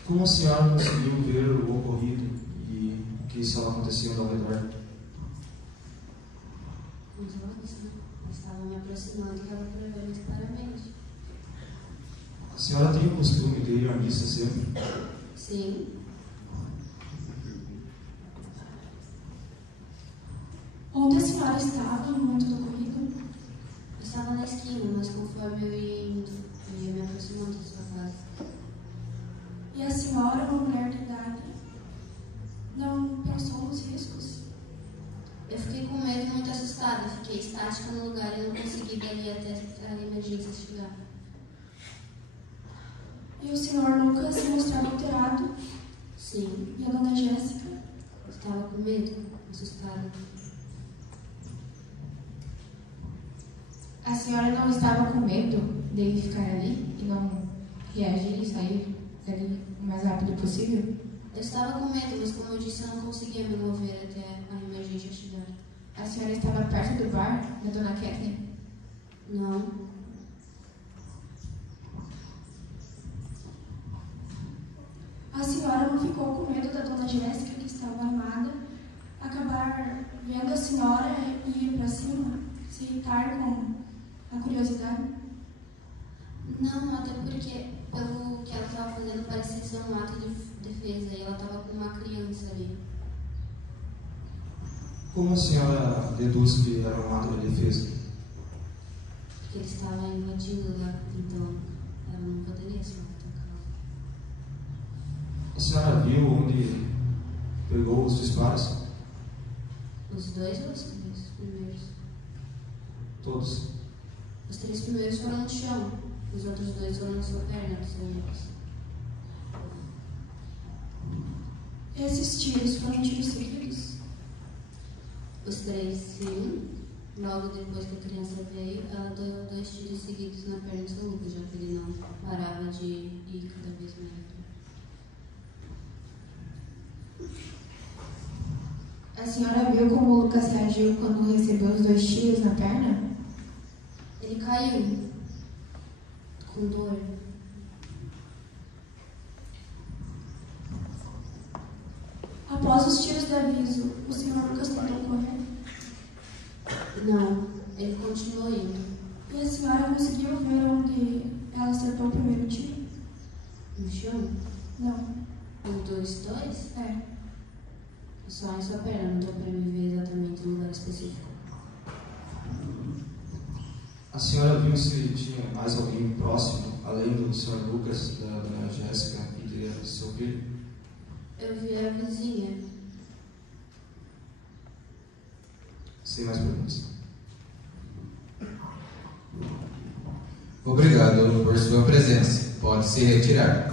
Como a senhora conseguiu ver o ocorrido e o que estava acontecendo ao redor? Com os olhos, né? Eu estava me aproximando e estava para ver isso claramente. A senhora tem o costume de ir à missa sempre? Sim. Onde a senhora estava no momento do ocorrido? Eu estava na esquina, mas conforme eu ia indo, eu ia me aproximando da sua casa. E a senhora, uma mulher de idade, não pensou nos riscos? Eu fiquei com medo e muito assustada. Fiquei estática no lugar e não consegui dali até a emergência chegar. E o senhor Lucas se mostrava alterado? Sim. E a dona Jéssica? Eu estava com medo, assustada. A senhora não estava com medo dele ficar ali e não reagir e sair dali o mais rápido possível? Eu estava com medo, mas como eu disse, eu não conseguia me mover até a emergência chegar. A senhora estava perto do bar da dona Kathleen? Não. A senhora não ficou com medo da dona Jéssica, que estava armada, acabar vendo a senhora e ir para cima, se irritar com a curiosidade? Não, até porque, pelo que ela estava fazendo, parecia ser um ato de defesa e ela estava com uma criança ali. Como a senhora deduz que era um ato de defesa? Porque ele estava invadindo lá, então ela não poderia se atacar. A senhora viu onde pegou os disparos? Os 2 ou os 3 primeiros? Todos. Os 3 primeiros foram no chão. Os outros dois foram na sua perna, do seu Lucas. Esses tiros foram tiros seguidos? Os 3, sim. Logo depois que a criança veio, ela deu 2 tiros seguidos na perna do seu Lucas, já que ele não parava de ir cada vez mais. A senhora viu como o Lucas reagiu quando recebeu os 2 tiros na perna? Ele caiu com dor. Após os tiros de aviso, o senhor Lucas tentou correr? Não, ele continuou indo. E a senhora conseguiu ver onde ela acertou o primeiro tiro? No chão? Não. Um dos dois? É. Só em sua perna, não deu para me ver exatamente um lugar específico. A senhora viu se tinha mais alguém próximo, além do senhor Lucas, da dona Jéssica e do seu filho? Eu vi a vizinha. Sem mais perguntas. Obrigado por sua presença. Pode se retirar.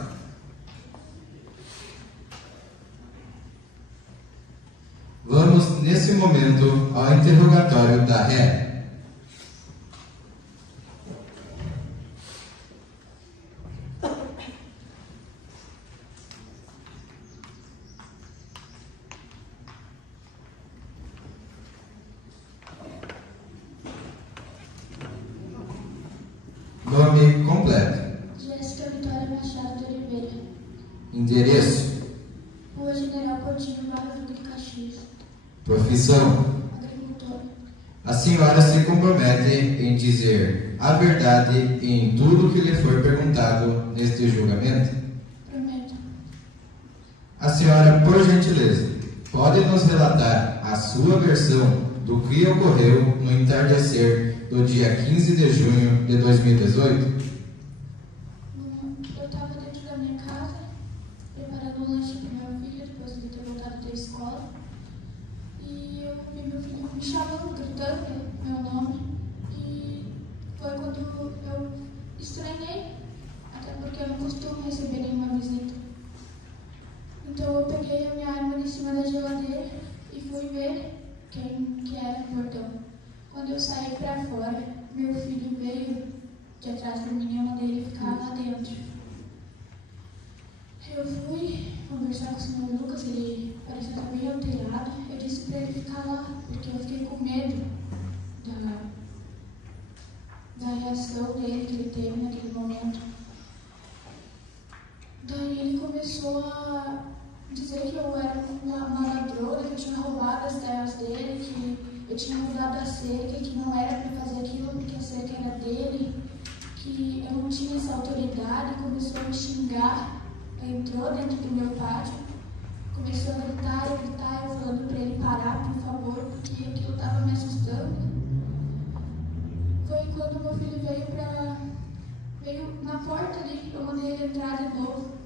Vamos, nesse momento, ao interrogatório da ré. Nome completo. Jéssica Vitória Machado de Oliveira. Endereço. Rua General Coutinho, bairro Duque Caxias. Profissão. Agricultor. A senhora se compromete em dizer a verdade em tudo que lhe for perguntado neste julgamento? Prometo. A senhora, por gentileza, pode nos relatar a sua versão do que ocorreu no entardecer do dia 15 de junho de 2018? Eu estava dentro da minha casa, preparando um lanche para meu filho, depois de ter voltado da escola. E eu vi meu filho me chamando, gritando meu nome. E foi quando eu estranhei, até porque eu não costumo receber nenhuma visita. Então eu peguei a minha arma de cima da geladeira e fui ver quem que era no portão. Quando eu saí para fora, meu filho veio de atrás de mim e eu mandei ele ficar lá dentro. Eu fui conversar com o senhor Lucas, ele parecia estar bem alterado. Eu disse para ele ficar lá, porque eu fiquei com medo da reação dele que ele teve naquele momento. Daí ele começou a dizer que eu era uma ladrona, que eu tinha roubado as terras dele, que eu tinha mudado a cerca, que não era para fazer aquilo porque a cerca era dele, que eu não tinha essa autoridade. Começou a me xingar, entrou dentro do meu pátio, começou a gritar, eu falando para ele parar, por favor, porque aquilo estava me assustando. Foi quando meu filho veio na porta ali, eu mandei ele entrar de novo.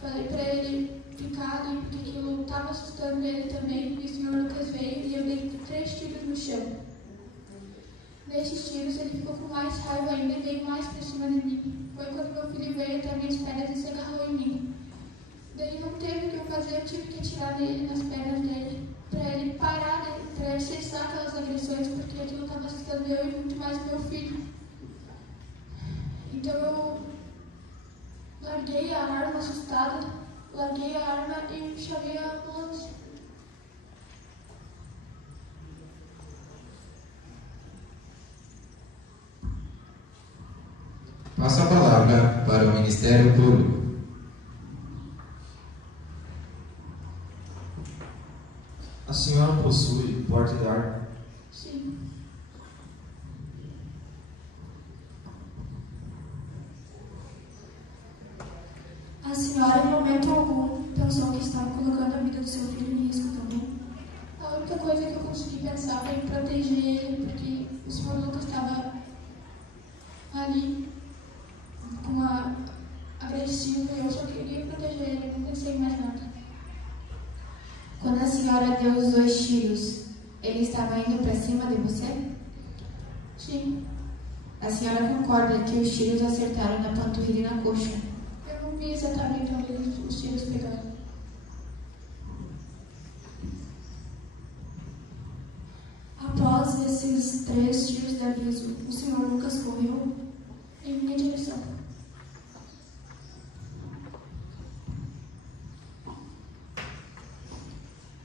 Falei para ele ficar ali, porque aquilo estava assustando ele também. E o senhor Lucas veio e eu dei 3 tiros no chão. Nesses tiros ele ficou com mais raiva ainda e veio mais para cima de mim. Foi quando meu filho veio até minhas pernas e se agarrou em mim. Daí não teve o que eu fazer, eu tive que atirar nele, nas pernas dele, para ele parar, né, para ele cessar aquelas agressões, porque aquilo estava assustando eu e muito mais meu filho. Então eu larguei a arma assustada, larguei a arma e chamei a ambulância. Passo a palavra para o Ministério Público. A senhora possui porte de arma? Sim. A senhora, em momento algum, pensou que estava colocando a vida do seu filho em risco também? A única coisa que eu consegui pensar foi em proteger ele, porque o senhor Lucas estava ali, agressivo, e eu só queria proteger ele, não pensei em mais nada. Quando a senhora deu os 2 tiros, ele estava indo para cima de você? Sim. A A senhora concorda que os tiros acertaram na panturrilha e na coxa? Eu não vi exatamente onde os tiros pegaram. Após esses 3 tiros de aviso, o senhor Lucas correu em minha direção.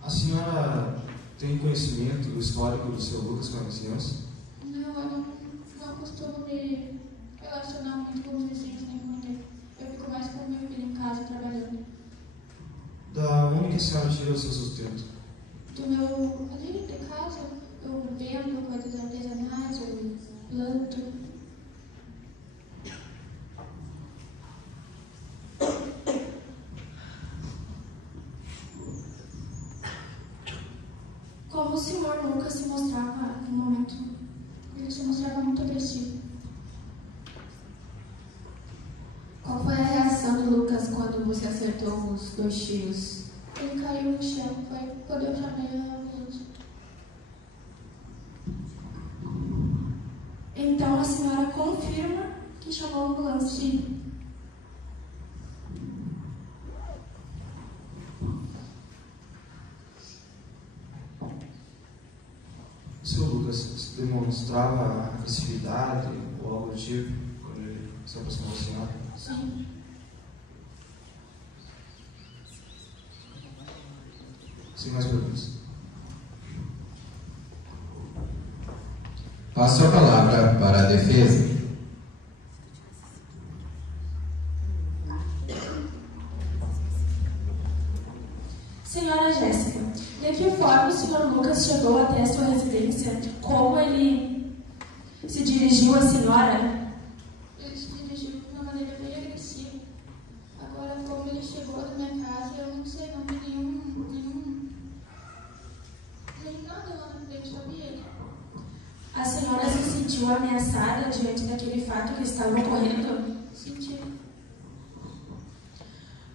A senhora tem conhecimento do histórico do seu Lucas com a vizinhança? Não, eu não costumo me relacionar muito com os vizinhos nem com ninguém. Eu fico mais com o meu filho em casa trabalhando. Da onde que a senhora tira o seu sustento? Do meu ali de casa, eu vendo coisas artesanais, eu planto. Como o senhor Lucas se mostrava no momento? Ele se mostrava muito agressivo. Qual foi a reação do Lucas quando você acertou os 2 tiros? Ele caiu no chão, foi quando eu chamei a ambulância. Então a senhora confirma que chamou a ambulância? Sim. O seu Lucas demonstrava agressividade ou algo do tipo quando ele se aproximou da senhora? Sim. Sem mais perguntas. Passo a palavra para a defesa. Senhora Jéssica, de que forma o senhor Lucas chegou até a sua residência? Como ele se dirigiu à senhora? Ele se dirigiu de uma maneira bem agressiva. Agora, como ele chegou na minha casa, eu não sei, não vi nem nada lá na frente sobre ele. A senhora se sentiu ameaçada diante daquele fato que estava ocorrendo? Senti.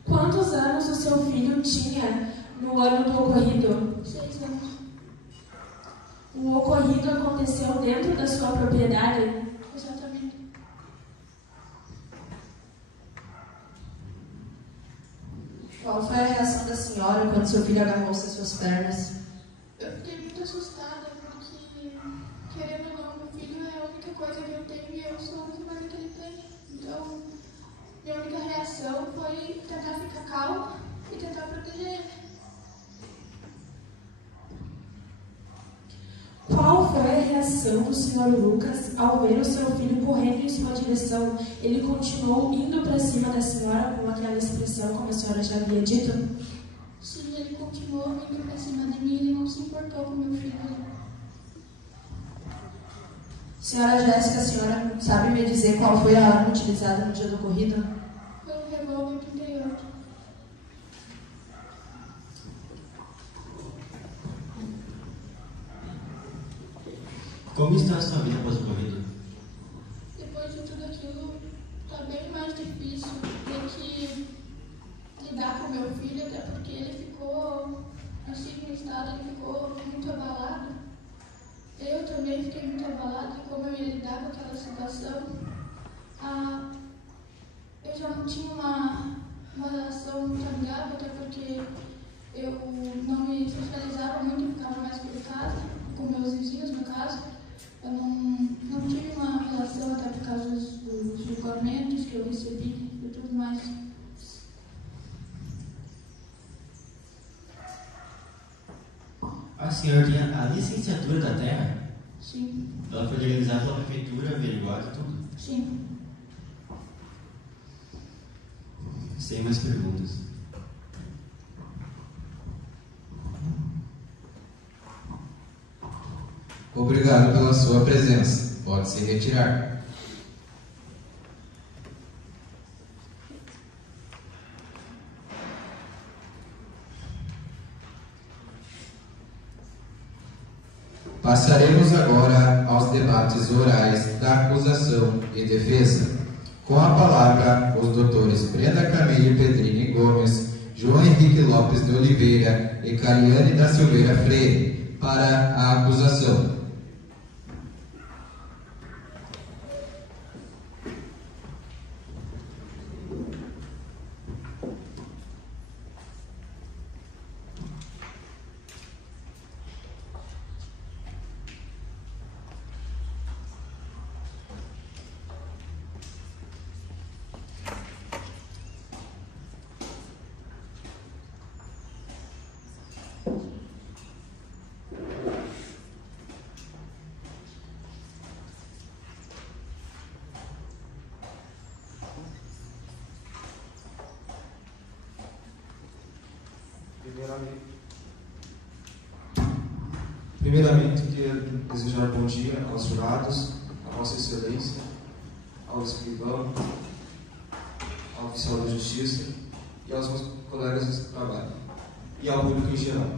Quantos anos o seu filho tinha no ano do ocorrido? 6 anos. O ocorrido aconteceu dentro da sua propriedade? Exatamente. Qual foi a reação da senhora quando seu filho agarrou-se às suas pernas? Eu fiquei muito assustada, porque, querendo ou não, meu filho é a única coisa que eu tenho e eu sou a única coisa que ele tem. Então, minha única reação foi tentar ficar calma e tentar proteger ele. Qual foi a reação do senhor Lucas ao ver o seu filho correndo em sua direção? Ele continuou indo para cima da senhora com aquela expressão, como a senhora já havia dito? Sim, ele continuou vindo para cima de mim, ele não se importou com meu filho. Senhora Jéssica, a senhora sabe me dizer qual foi a arma utilizada no dia do ocorrido? Foi um revólver 38. Como está a sua vida após o ocorrido? Depois de tudo aquilo, está bem mais difícil ter que lidar com meu filho, até porque ele ficou assim no estado, ele ficou muito abalado. Eu também fiquei muito abalada em como eu ia lidar com aquela situação. Eu já não tinha uma relação muito amigável, até porque eu não me socializava muito, ficava mais por casa, com meus vizinhos, no caso. Eu não tive uma relação até por causa dos julgamentos que eu recebi e tudo mais. A senhora tem a licenciatura da terra? Sim. Ela foi legalizada pela prefeitura, averiguada e tudo? Sim. Sem mais perguntas. Obrigado pela sua presença. Pode se retirar. Passaremos agora aos debates orais da acusação e defesa. Com a palavra, os doutores Brenda Camille Pedrini Gomes, João Henrique Lopes de Oliveira e Cariane da Silveira Freire, para a acusação. Primeiramente, queria desejar bom dia aos jurados, à Vossa Excelência, ao escrivão, ao oficial da Justiça e aos meus colegas de trabalho, e ao público em geral.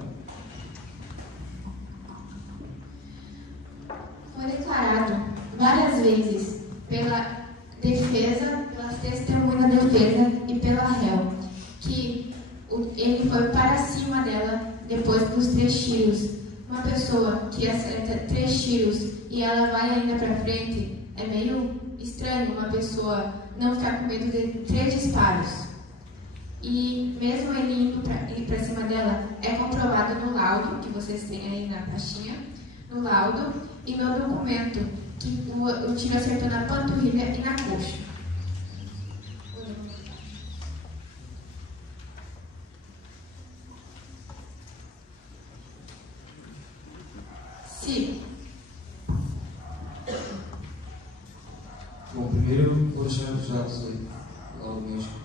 Foi declarado várias vezes pela defesa, pela testemunha da defesa e pela réu, que ele foi para cima dela depois dos 3 tiros. Uma pessoa que acerta 3 tiros e ela vai ainda para frente, é meio estranho uma pessoa não ficar com medo de 3 disparos. E mesmo ele indo para cima dela, é comprovado no laudo, que vocês têm aí na pastinha, no laudo e no documento, que o tiro acertou na panturrilha e na coxa. Sim. Bom, primeiro eu vou deixar os dados aí, lá no médico.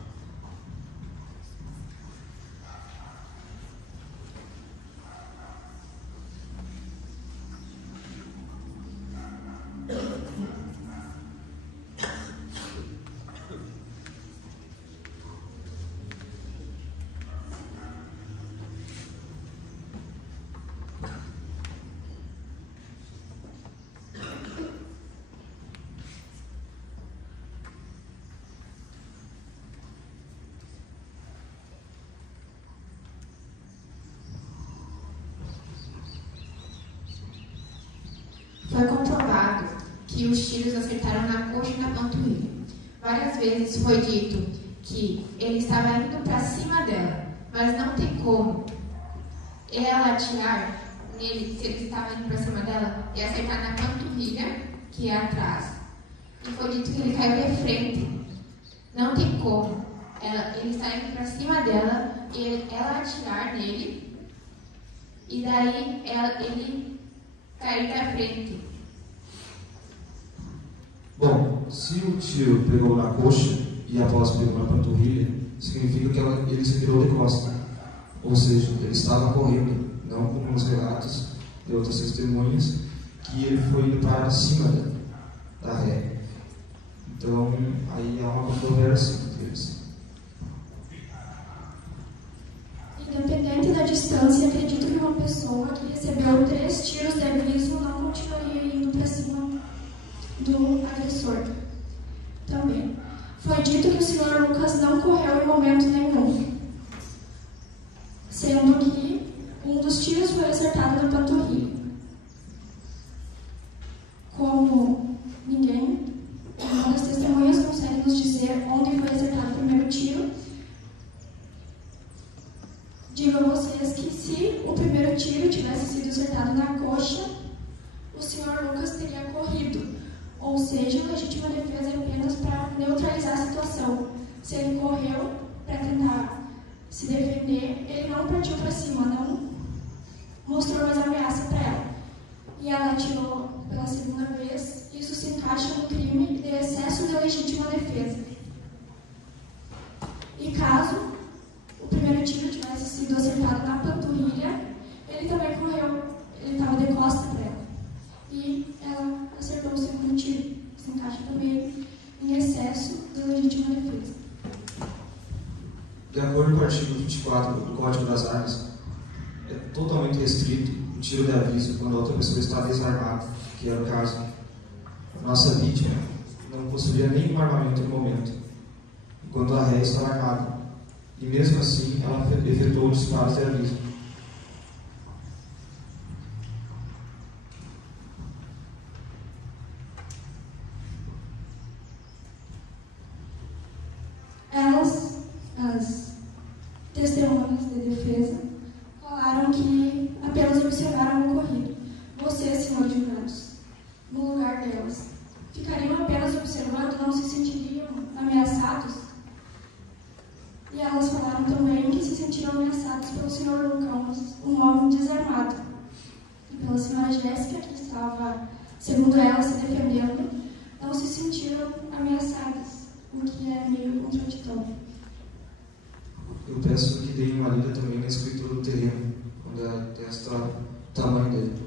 Foi comprovado que os tiros acertaram na coxa e na panturrilha. Várias vezes foi dito que ele estava indo para cima dela, mas não tem como ela atirar nele se ele estava indo para cima dela e acertar na panturrilha, que é atrás. E foi dito que ele caiu de frente. Não tem como ele está indo para cima dela e ela atirar nele e daí ele cair da frente. Bom, se o tiro pegou na coxa e após pegou na panturrilha, significa que ele se virou de costas. Ou seja, ele estava correndo, não como nos relatos de outras testemunhas, que ele foi indo para cima da ré. Então, aí há uma controvérsia entre eles. Independente da distância, acredito que uma pessoa que recebeu 3 tiros de aviso não continuaria indo para cima do agressor. Também. Foi dito que o Sr. Lucas não correu em momento nenhum, sendo que um dos tiros foi acertado na panturrilha. Como nenhuma das testemunhas consegue nos dizer onde foi acertado o primeiro tiro, digo a vocês que se o primeiro tiro tivesse sido acertado na coxa, o Sr. Lucas teria corrido, ou seja, legítima defesa apenas para neutralizar a situação. Se ele correu para tentar se defender, ele não partiu para cima, não mostrou mais ameaça para ela. E ela atirou pela segunda vez, isso se encaixa no crime de excesso de legítima defesa. E caso o primeiro tiro tivesse sido acertado na panturrilha, ele também correu, ele estava de costas para ela. E ela acertou o segundo tiro. Se encaixa também em excesso de legítima defesa. De acordo com o artigo 24 do Código das Armas, é totalmente restrito o tiro de aviso quando a outra pessoa está desarmada, que era o caso. A nossa vítima não possuía nenhum armamento no momento, enquanto a ré estava armada. E mesmo assim, ela efetuou disparos de aviso. As testemunhas de defesa falaram que apenas observaram o ocorrido. Vocês, senhores jurados, no lugar delas, ficariam apenas observando, não se sentiriam ameaçados? E elas falaram também que se sentiram ameaçados pelo senhor Lucas, um homem desarmado, e pela senhora Jéssica, que estava, segundo ela, se defendendo, não se sentiram ameaçadas, o que é meio contraditório. Eu peço que deem uma lida também na escritura do terreno, quando atesta o tamanho dele.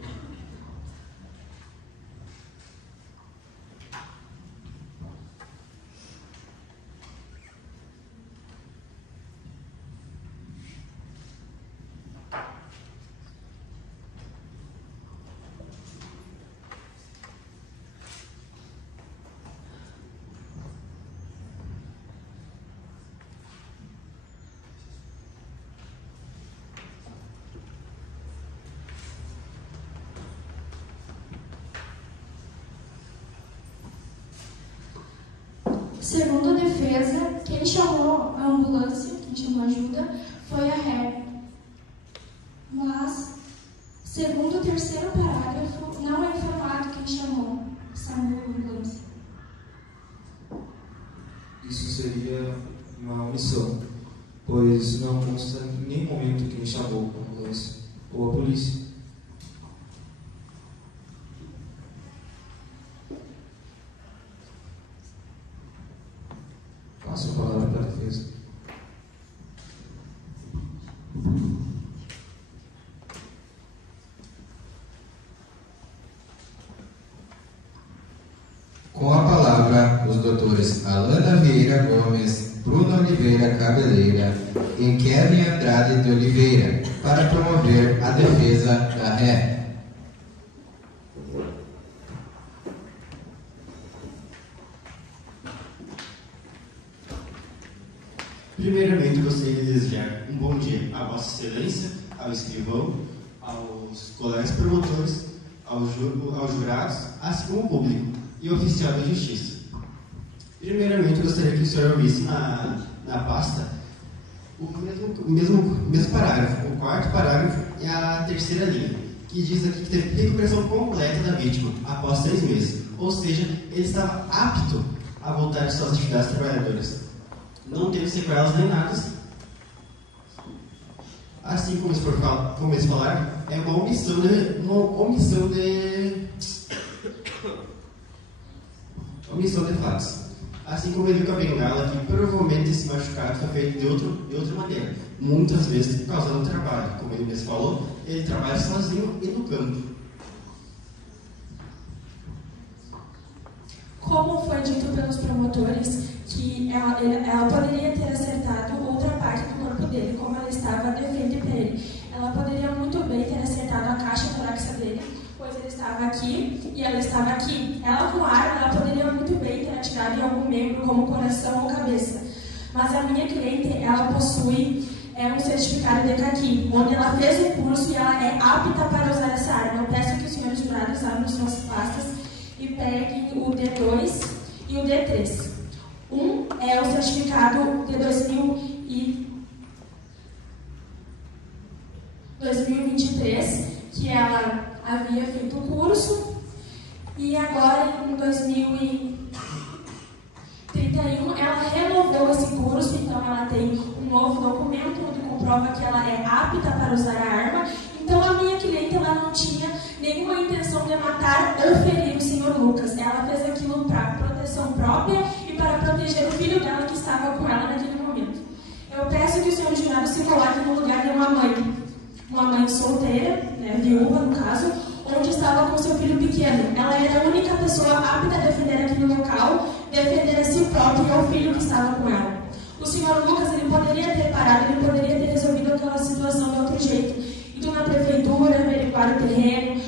Segundo a defesa, quem chamou a ambulância, quem chamou ajuda, foi a ré. Mas, segundo o terceiro parágrafo, não é informado quem chamou a ambulância. Isso seria uma omissão, pois não consta em nenhum momento quem chamou a ambulância ou a polícia. Passo a palavra para a defesa. Com a palavra, os doutores Alana Vieira Gomes, Bruno Oliveira Cabeleira e Kevin Andrade de Oliveira, para promover a defesa da ré. Primeiramente, gostaria de desejar um bom dia à Vossa Excelência, ao escrivão, aos colegas promotores, aos jurados, assim como ao público e oficial da Justiça. Primeiramente, gostaria que o senhor ouvisse na pasta o mesmo parágrafo, o quarto parágrafo e a terceira linha, que diz aqui que teve recuperação completa da vítima após 6 meses, ou seja, ele estava apto a voltar às suas atividades trabalhadoras. Não teve sequelas nem nada. Assim como eles falaram, é uma omissão de fatos. Assim como ele viu com a bengala, que provavelmente esse machucado foi feito de outra maneira, muitas vezes por causa do trabalho. Como ele mesmo falou, ele trabalha sozinho e no campo. Como foi dito pelos promotores, que ela poderia ter acertado outra parte do corpo dele, como ela estava de frente para ele. Ela poderia muito bem ter acertado a caixa torácica dele, pois ele estava aqui e ela estava aqui. Ela com a arma, ela poderia muito bem ter atirado em algum membro, como coração ou cabeça. Mas a minha cliente, ela possui um certificado de CAQI, onde ela fez o curso e ela é apta para usar essa arma. Eu peço que os senhores jurados abram suas pastas e peguem o D2 e o D3. Um é o certificado de 2023, que ela havia feito o curso, e agora em 2031 ela renovou esse curso, então ela tem um novo documento onde comprova que ela é apta para usar a arma. Então a minha cliente, ela não tinha nenhuma intenção de matar ou ferir o senhor Lucas. Ela fez aquilo para proteção própria e para proteger o filho dela que estava com ela naquele momento. Eu peço que o senhor jurado se coloque no lugar de uma mãe solteira, né, viúva no caso, onde estava com seu filho pequeno. Ela era a única pessoa apta a defender aquele local, defender a si próprio e ao filho que estava com ela. O senhor Lucas, ele poderia ter parado, ele poderia ter resolvido aquela situação de outro jeito. Ido na prefeitura, averiguar o terreno,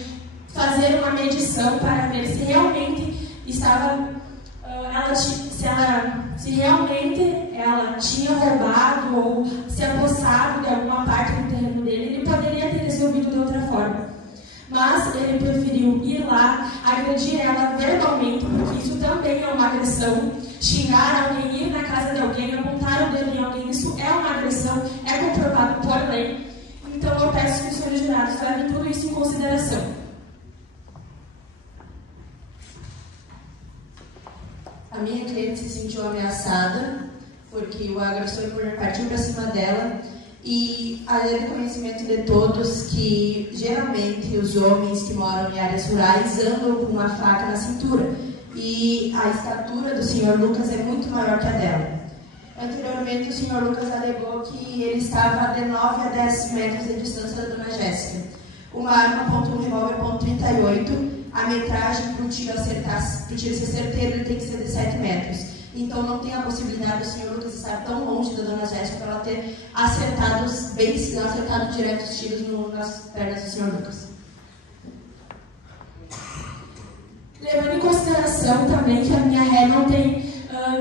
fazer uma medição para ver se realmente estava, se realmente ela tinha roubado ou se apossado de alguma parte do terreno dele. Ele poderia ter resolvido de outra forma. Mas ele preferiu ir lá, agredir ela verbalmente, porque isso também é uma agressão. Xingar alguém, ir na casa de alguém, apontar o dedo em alguém, isso é uma agressão, é comprovado por lei. Então eu peço que os senhores jurados levem tudo isso em consideração. A minha cliente se sentiu ameaçada porque o agressor partiu para cima dela, e é de conhecimento de todos que geralmente os homens que moram em áreas rurais andam com uma faca na cintura, e a estatura do senhor Lucas é muito maior que a dela. Anteriormente, o senhor Lucas alegou que ele estava de 9 a 10 metros de distância da dona Jéssica. Uma arma .1 revólver .38, a metragem para o tiro ser certeiro, ele tem que ser de 7 metros. Então não tem a possibilidade do senhor Lucas estar tão longe da dona Jéssica para ela ter acertado direto os tiros nas pernas do senhor Lucas. Levando em consideração também que a minha ré não tem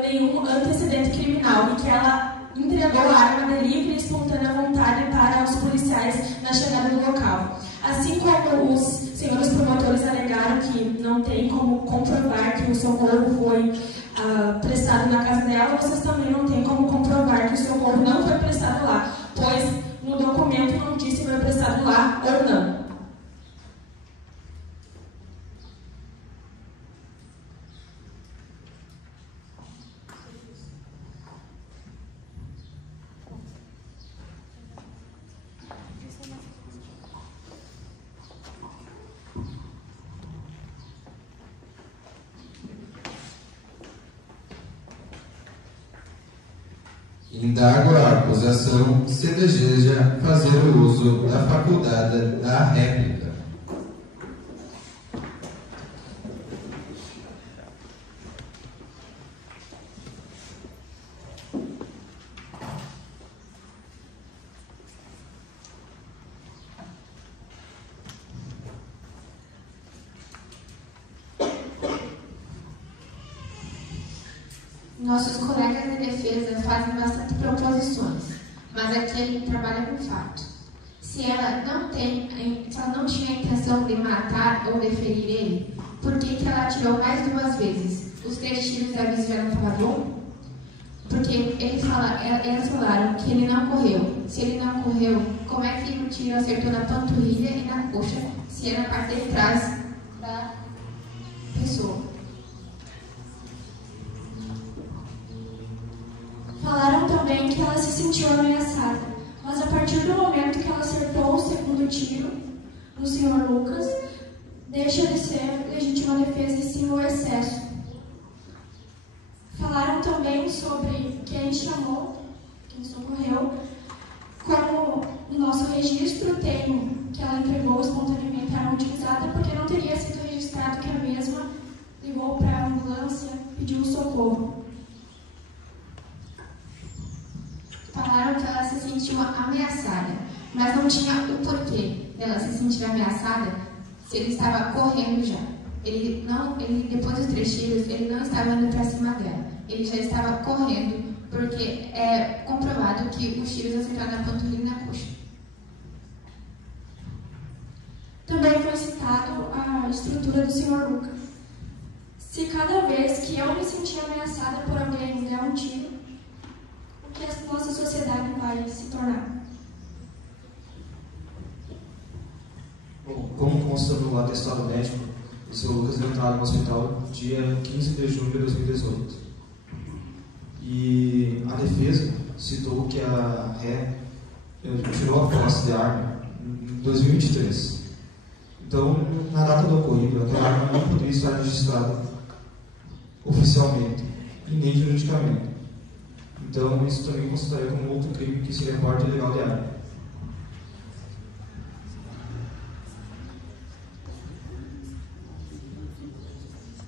nenhum antecedente criminal e que ela entregou a arma de livre e espontânea vontade para os policiais na chegada do local. Assim como os senhores promotores alegaram que não tem como comprovar que o socorro foi prestado na casa dela, vocês também não têm como comprovar que o socorro não foi prestado lá, pois no documento não diz se foi prestado lá ou não. Indago a acusação se deseja fazer o uso da faculdade da réplica. Nossos colegas de defesa fazem bastante proposições, mas aqui a gente trabalha com fato. Se ela não tinha a intenção de matar ou de ferir ele, por que ela atirou mais de 2 vezes? Os 3 tiros da aviso já não estavam bom? Porque elas falaram que ele não correu. Se ele não correu, como é que o tiro acertou na panturrilha e na coxa, se é na parte de trás da pessoa? Falaram também que ela se sentiu ameaçada, mas a partir do momento que ela acertou o segundo tiro no senhor Lucas, deixa de ser legítima defesa e sim o excesso. Falaram também sobre quem chamou, quem socorreu, como no nosso registro tem que ela entregou espontaneamente a arma utilizada porque não teria sido registrado que a mesma ligou para a ambulância e pediu socorro. Falaram que ela se sentiu ameaçada, mas não tinha o porquê dela se sentir ameaçada se ele estava correndo já. Depois dos 3 tiros, ele não estava indo para cima dela. Ele já estava correndo, porque é comprovado que os tiros acertaram na panturrilha e na coxa. Também foi citado a estrutura do senhor Lucas. Se cada vez que eu me sentir ameaçada por alguém der um tiro, que a nossa sociedade vai se tornar. Bom, como consta no atestado médico, o seu Lucas deu entrada no hospital dia 15 de junho de 2018. E a defesa citou que a ré tirou a posse de arma em 2023. Então, na data do ocorrido, aquela arma não poderia estar registrada oficialmente e nem juridicamente. Então, isso também consideraria como outro crime que seria porte ilegal de arma.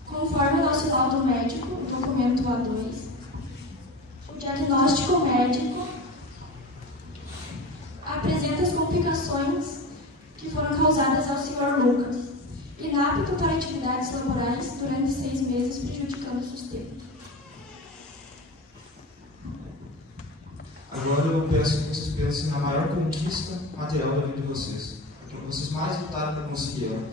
Conforme o nosso laudo médico, documento A2, o diagnóstico médico apresenta as complicações que foram causadas ao senhor Lucas, inapto para atividades laborais durante 6 meses, prejudicando o sustento. Agora eu peço que vocês pensem na maior conquista material da vida de vocês. Porque vocês mais lutaram para conseguir ela.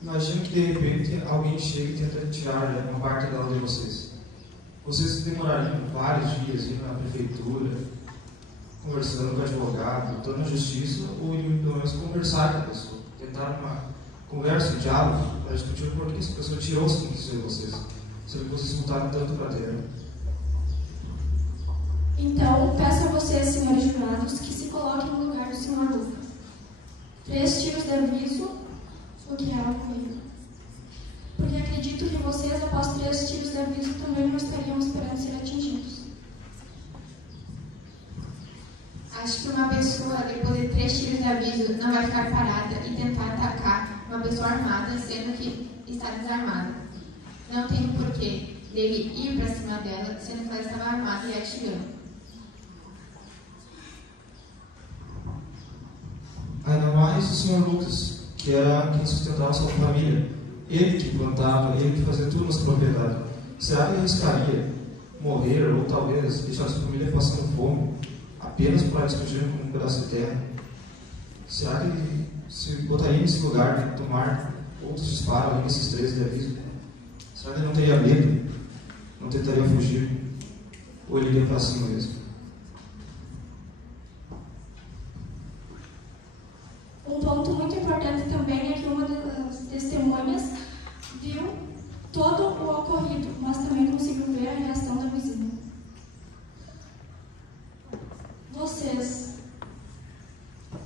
Imagina que de repente alguém chega e tenta tirar uma parte dela de vocês. Vocês demorariam vários dias indo na prefeitura, conversando com o advogado, lutando na justiça, ou iriam pelo menos conversar com a pessoa, tentar uma conversa, um diálogo, para discutir por que essa pessoa tirou as conquistas de vocês, sendo que vocês lutaram tanto para ter ela. Então, peço a vocês, senhores jurados, que se coloquem no lugar do senhor Lucas. 3 tiros de aviso, o que é ocorrido. Porque acredito que vocês, após 3 tiros de aviso, também não estariam esperando ser atingidos. Acho que uma pessoa, depois de 3 tiros de aviso, não vai ficar parada e tentar atacar uma pessoa armada, sendo que está desarmada. Não tem porquê dele ir para cima dela, sendo que ela estava armada e atirando. Ainda mais o Sr. Lucas, que era quem sustentava sua família. Ele que plantava, ele que fazia tudo nas propriedades. Será que ele arriscaria morrer ou talvez deixar sua família passando fome apenas para discutir com um pedaço de terra? Será que ele se botaria nesse lugar de tomar outros disparos além desses 13 de aviso? Será que ele não teria medo? Não tentaria fugir? Ou ele iria para cima mesmo? Um ponto muito importante também é que uma das testemunhas viu todo o ocorrido, mas também conseguiu ver a reação da vizinha. Vocês,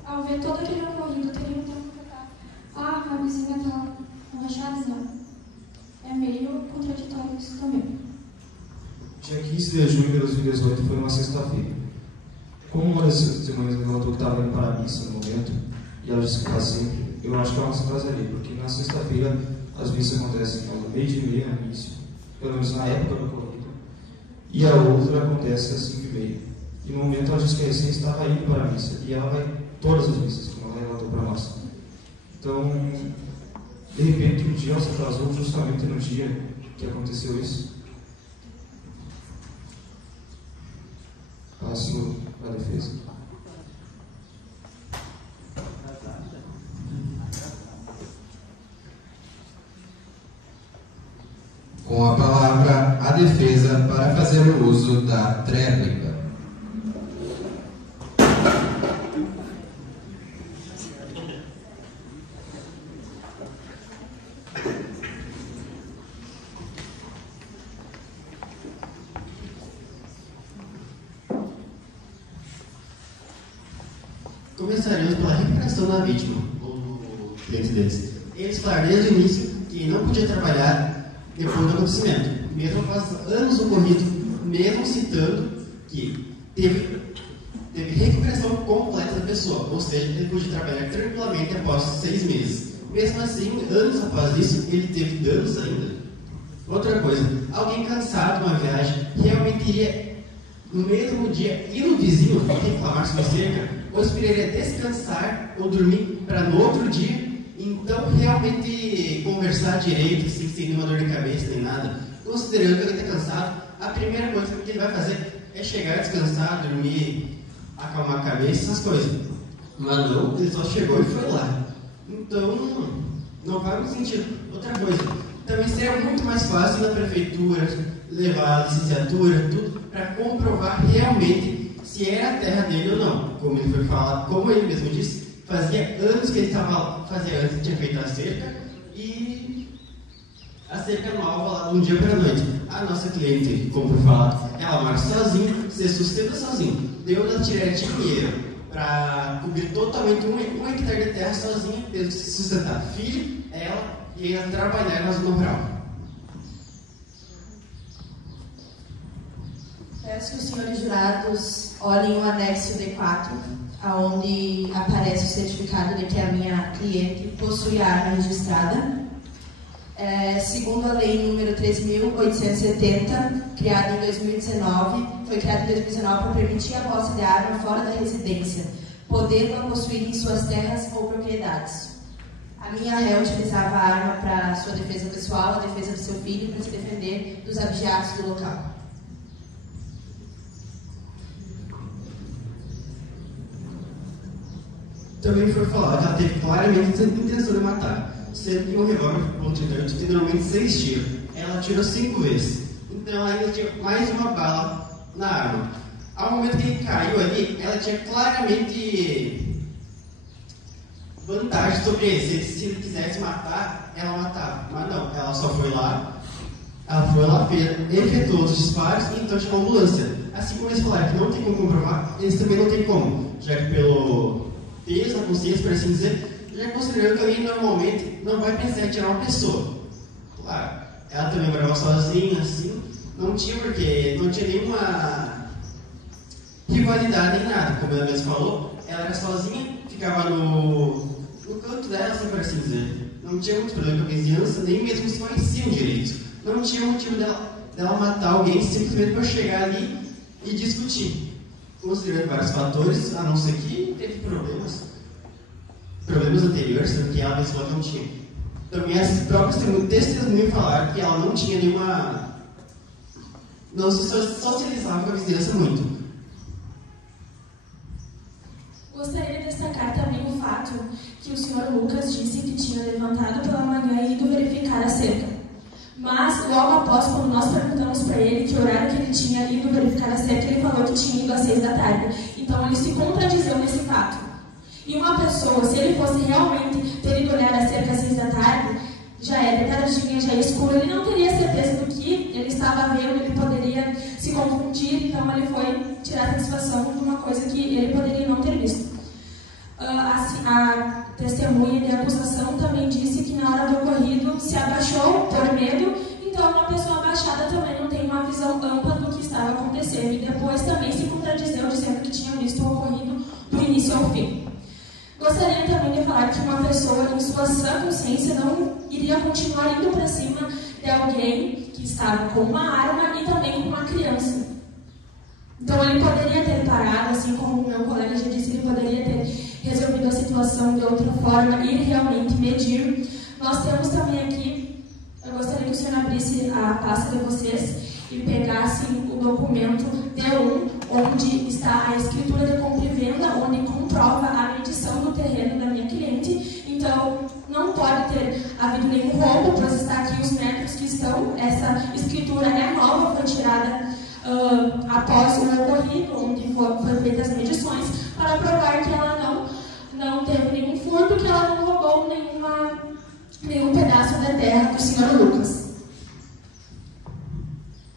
ao ver todo aquele ocorrido, teriam interpretado: ah, a vizinha está arrachada? Não. É meio contraditório isso também. Dia 15 de junho de 2018 foi uma sexta-feira. Como uma das testemunhas relatou que estava indo para a missa no momento, e ela disse que está sempre, eu acho que ela não se atrasaria, porque na sexta-feira as missas acontecem ao meio-dia no início, pelo menos na época do ocorrido, e a outra acontece às 5h30. E no momento ela disse que a recém estava indo para a missa, e ela vai todas as missas, como ela relatou para nós. Então, de repente, um dia ela se atrasou justamente no dia que aconteceu isso. Passo para a defesa. Com a palavra, a defesa para fazer o uso da tréplica. Começaremos pela recuperação da vítima, ou do cliente deles. Eles falaram desde o início que não podia trabalhar depois do acontecimento, mesmo após anos ocorridos, mesmo citando que teve recuperação completa da pessoa, ou seja, ele podia trabalhar tranquilamente após 6 meses. Mesmo assim, anos após isso, ele teve danos ainda. Outra coisa, alguém cansado de uma viagem realmente iria, no mesmo dia, ir no vizinho reclamar sobre cerca, ou esperaria descansar ou dormir para no outro dia, então realmente conversar direito, assim, sem nenhuma dor de cabeça nem nada. Considerando que ele está cansado, a primeira coisa que ele vai fazer é chegar, descansar, dormir, acalmar a cabeça, essas coisas. Mas não, ele só chegou e foi lá. Então, não faz muito sentido. Outra coisa, também seria muito mais fácil na prefeitura levar a licenciatura, tudo, para comprovar realmente se era a terra dele ou não. Como ele foi falado, como ele mesmo disse, fazia anos que ele tinha feito a cerca e a cerca nova lá de um dia para a noite. A nossa cliente, como foi falado, ela mora sozinha, se sustenta sozinha. Deu na tirar dinheiro para cobrir totalmente um hectare de terra sozinha, teve que se sustentar filho, ela e ela trabalhar na zona rural. Peço que os senhores jurados olhem o anexo D4, onde aparece o certificado de que a minha cliente possui a arma registrada. Segundo a lei número 3.870, criada em 2019, foi criada em 2019 para permitir a posse de arma fora da residência, podendo-a possuir em suas terras ou propriedades. A minha réu utilizava a arma para sua defesa pessoal, a defesa do seu filho e para se defender dos abjetos do local. Também foi falado que ela teve claramente a intenção de matar, sendo que um revólver .38 tem normalmente 6 tiros. Ela atirou 5 vezes, então ela ainda tinha mais uma bala na arma. Ao momento que ele caiu ali, ela tinha claramente vantagem sobre ele. Se ele quisesse matar, ela matava, mas não, ela só foi lá, efetuou os disparos e então chamou a ambulância. Assim como eles falaram que não tem como comprovar, eles também não tem como, já que pelo peso, a consciência, por assim dizer, já considerando que alguém normalmente não vai pensar em tirar uma pessoa. Claro, ela também morava sozinha, assim, não tinha porque não tinha nenhuma rivalidade nem nada. Como ela mesma falou, ela era sozinha, ficava no canto dela, assim, por assim dizer. Não tinha muito problema com a vizinhança, nem mesmo se conheciam direito. Não tinha motivo dela matar alguém simplesmente para chegar ali e discutir. Considerando vários fatores, a não ser que teve problemas anteriores, sendo que ela mesma não tinha. Também as próprias testemunhas falaram que ela não tinha nenhuma... não se socializava com a vizinhança muito. Gostaria de destacar também o fato que o senhor Lucas disse que tinha levantado pela manhã e ido verificar a cerca. Mas, logo após, quando nós perguntamos para ele que horário que ele tinha ido verificar a cerca, ele falou que tinha ido às 6 da tarde. Então, ele se contradizeu nesse fato. E uma pessoa, se ele fosse realmente ter ido olhar a cerca às 6 da tarde, já é de tardinha, já é escuro, ele não teria certeza do que ele estava vendo, ele poderia se confundir, então ele foi tirar satisfação de uma coisa que ele poderia não ter visto. A testemunha de acusação também disse que na hora do ocorrido se abaixou por medo, então uma pessoa abaixada também não tem uma visão ampla do que estava acontecendo, e depois também se contradizeu dizendo que tinha visto o ocorrido do início ao fim. Gostaria também de falar que uma pessoa em sua sã consciência não iria continuar indo para cima de alguém que estava com uma arma e também com uma criança. Então ele poderia ter parado, assim como o meu colega já disse, ele poderia ter resolvido a situação de outra forma e realmente medir. Nós temos também aqui, eu gostaria que o senhor abrisse a pasta de vocês e pegassem o documento D1, onde está a escritura de compra e venda, onde comprova a medição do terreno da minha cliente. Então, não pode ter havido nenhum roubo, pois está aqui os metros que estão. Essa escritura é nova, foi tirada após o ocorrido, onde foram feitas as medições, para provar que ela não teve nenhum furto, que ela não roubou nenhum pedaço da terra do senhor Lucas.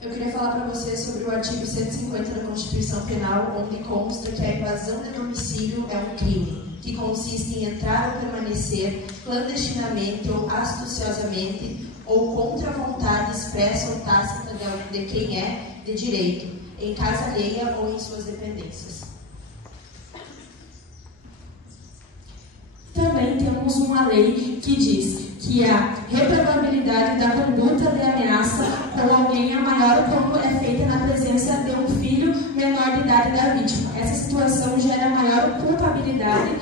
Eu queria falar para vocês sobre o artigo 150 da Constituição Penal, onde consta que a invasão de domicílio é um crime, que consiste em entrar ou permanecer clandestinamente ou astuciosamente ou contra a vontade expressa ou tácita de quem é de direito, em casa alheia ou em suas dependências. Também temos uma lei que diz que a reprovabilidade da conduta de ameaça com alguém é maior quando é feita na presença de um filho menor de idade da vítima. Essa situação gera maior culpabilidade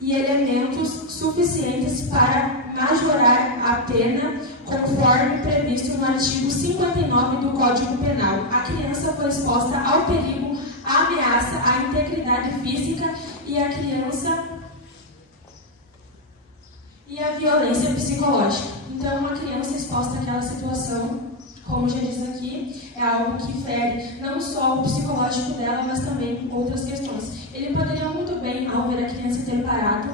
e elementos suficientes para majorar a pena, conforme previsto no artigo 59 do Código Penal. A criança foi exposta ao perigo, à ameaça, à integridade física e a criança e a violência psicológica. Então, uma criança exposta àquela situação, como já diz aqui, é algo que fere não só o psicológico dela, mas também outras questões. Ele poderia muito bem, ao ver a criança ter parado,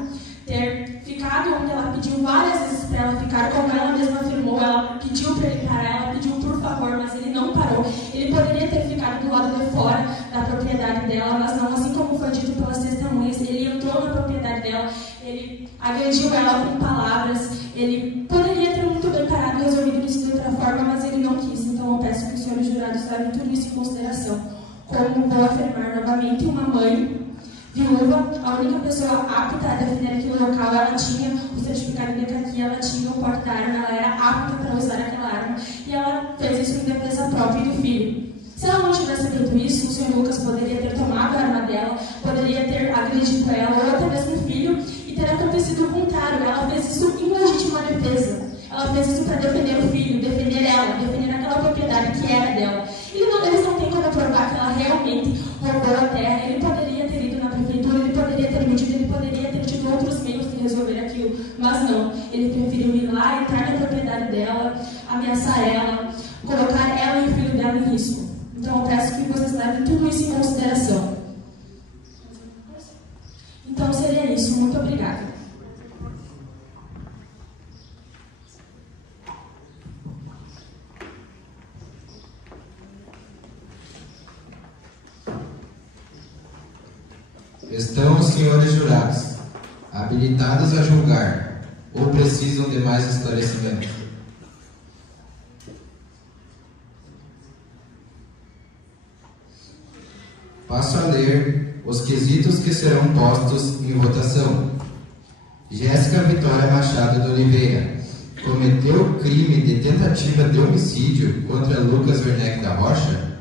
ter ficado onde ela pediu várias vezes para ela ficar, como ela mesma afirmou, ela pediu para ele parar, ela pediu por favor, mas ele não parou. Ele poderia ter ficado do lado de fora da propriedade dela, mas não, assim como foi dito pelas testemunhas, ele entrou na propriedade dela, ele agrediu ela com palavras, ele poderia ter muito bem parado e resolvido isso de outra forma, mas ele não quis. Então eu peço que os senhores jurados levem tudo isso em consideração. Como vou afirmar novamente, uma mãe viúva, a única pessoa apta a defender aquele local, ela tinha o certificado de caqui, ela tinha o porte da arma, ela era apta para usar aquela arma e ela fez isso em defesa própria e do filho. Se ela não tivesse feito isso, o senhor Lucas poderia ter tomado a arma dela, poderia ter agredido ela ou até mesmo o filho e ter acontecido o contrário. Ela fez isso em legítima defesa. Ela fez isso para defender o filho, defender ela, defender aquela propriedade que era dela. Eles não têm como provar que ela realmente roubou a terra. Ele poderia ter ido na prefeitura, ele poderia ter medido, ele poderia ter tido outros meios de resolver aquilo, mas não. Ele preferiu ir lá, entrar na propriedade dela, ameaçar ela, colocar ela e o filho dela em risco. Então eu peço que vocês levem tudo isso em consideração. Então seria isso. Muito obrigada. Estão os senhores jurados habilitados a julgar ou precisam de mais esclarecimento? Passo a ler os quesitos que serão postos em votação. Jéssica Vitória Machado de Oliveira cometeu crime de tentativa de homicídio contra Lucas Werneck da Rocha?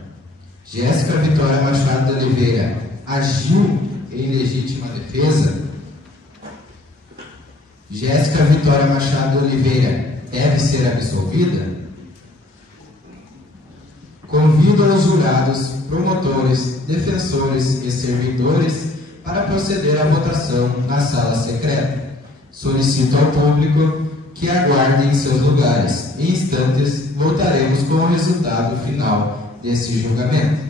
Jéssica Vitória Machado de Oliveira agiu em legítima defesa? Jéssica Vitória Machado de Oliveira deve ser absolvida? Convido os jurados, promotores, defensores e servidores para proceder à votação na sala secreta. Solicito ao público que aguardem em seus lugares. Em instantes, voltaremos com o resultado final desse julgamento.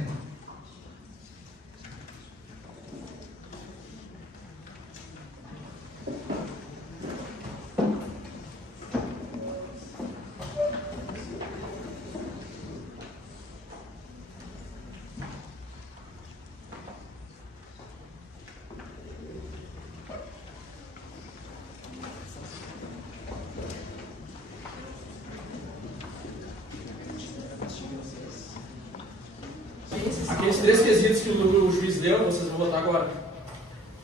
Aqueles 3 quesitos que o juiz deu, vocês vão votar agora.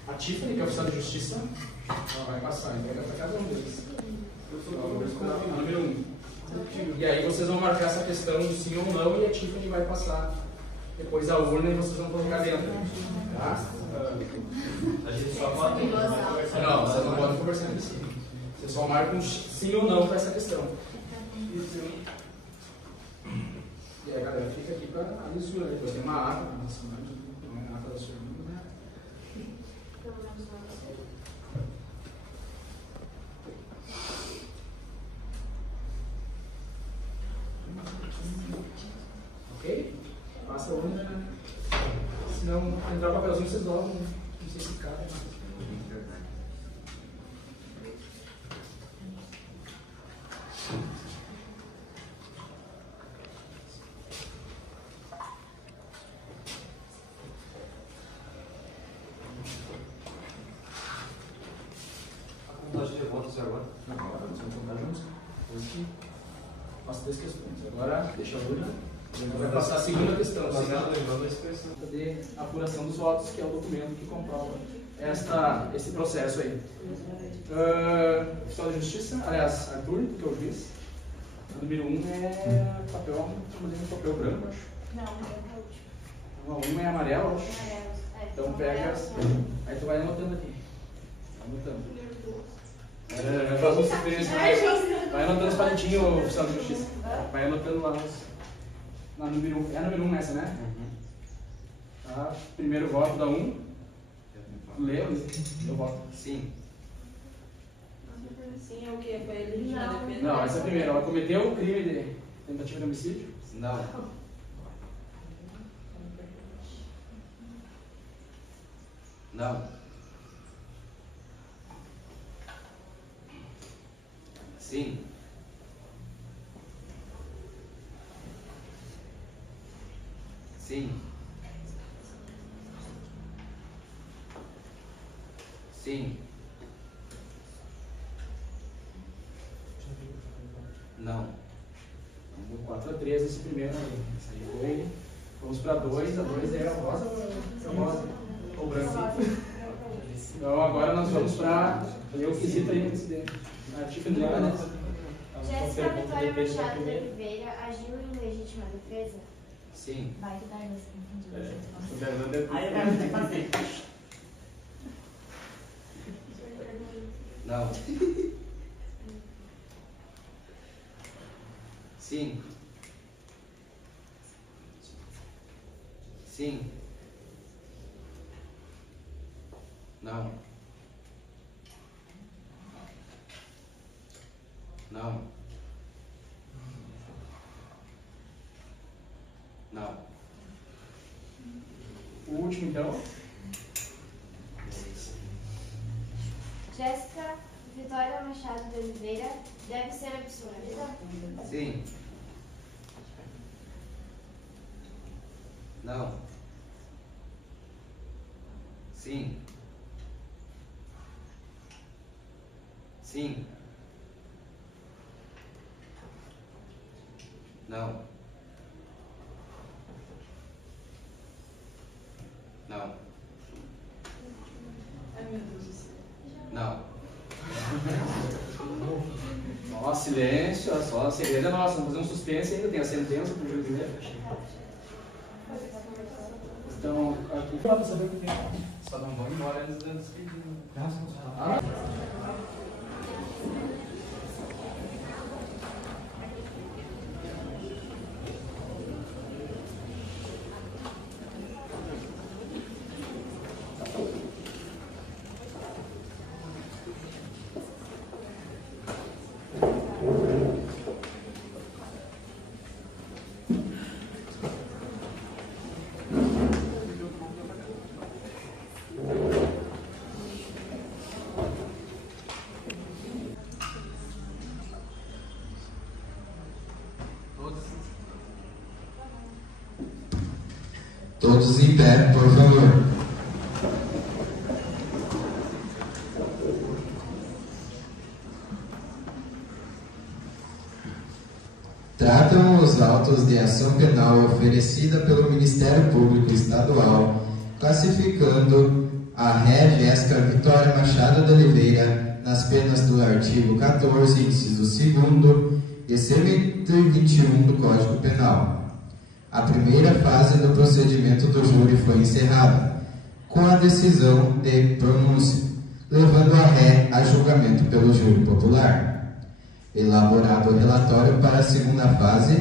A Tiffany, que é oficial de justiça, ela vai passar, entrega para cada um deles. A número 1. E aí vocês vão marcar essa questão do sim ou não e a Tiffany vai passar depois a urna e vocês vão colocar dentro. Tá? A gente só vota em não, vocês não podem conversar entre si. Vocês só marcam sim ou não para essa questão. E aí, galera, fica aqui para a lisura. Depois tem uma ata, não é a ata da sua irmã, né? Ok? Passa a urna, né? Se não entrar o papelzinho, vocês dobram. Não sei se cabe. Passa 3 questões. Agora, deixa a urna. Vai passar a segunda questão. De apuração dos votos, que é o documento que comprova esse processo aí. Oficial de Justiça, aliás, Arthur, que é o juiz. O número 1 é papel, papel branco, acho. Não, é o último. O 1 é amarelo, acho. Amarelo. Então pega. Aí tu vai anotando aqui. Anotando. Vai anotando os palitinhos, oficial de justiça. Vai anotando lá na número 1. É a número 1 essa, né? Tá. Primeiro voto da 1. Leu? Eu voto. Sim. Sim, é o que? Foi legítima defesa? Não, essa é a primeira. Ela cometeu o crime de tentativa de homicídio? Não. Não. Sim. Sim. Sim. Não. 4-3 esse primeiro aí. Esse aí foi. Vamos para 2. A 2 é a rosa ou branco? Então agora nós vamos para ler o quesito aí nesse dentro. A Tiffany lembra, né? Jéssica Vitória Machado de Oliveira agiu em legítima defesa? Sim. Vai que dá isso, entendi. Aí eu quero ter que fazer. Não. Sim. Sim. Não. Não. Não. O último, então. Jéssica Vitória Machado de Oliveira deve ser absolvida? Sim. Não. Sim. Sim. Não. Não. Não. Ó, silêncio, só a segredo é nosso. Vamos fazer um suspense ainda, tem a sentença para o juiz ler. Então, aqui dá para saber o que tem. Só não vão embora antes da despedida. Todos em pé, por favor. Tratam os autos de ação penal oferecida pelo Ministério Público Estadual, classificando a ré Jéssica Vitória Machado de Oliveira nas penas do artigo 14, inciso 2º e 121 do Código Penal. A primeira fase do procedimento do júri foi encerrada, com a decisão de pronúncia, levando a ré a julgamento pelo júri popular. Elaborado o relatório para a segunda fase,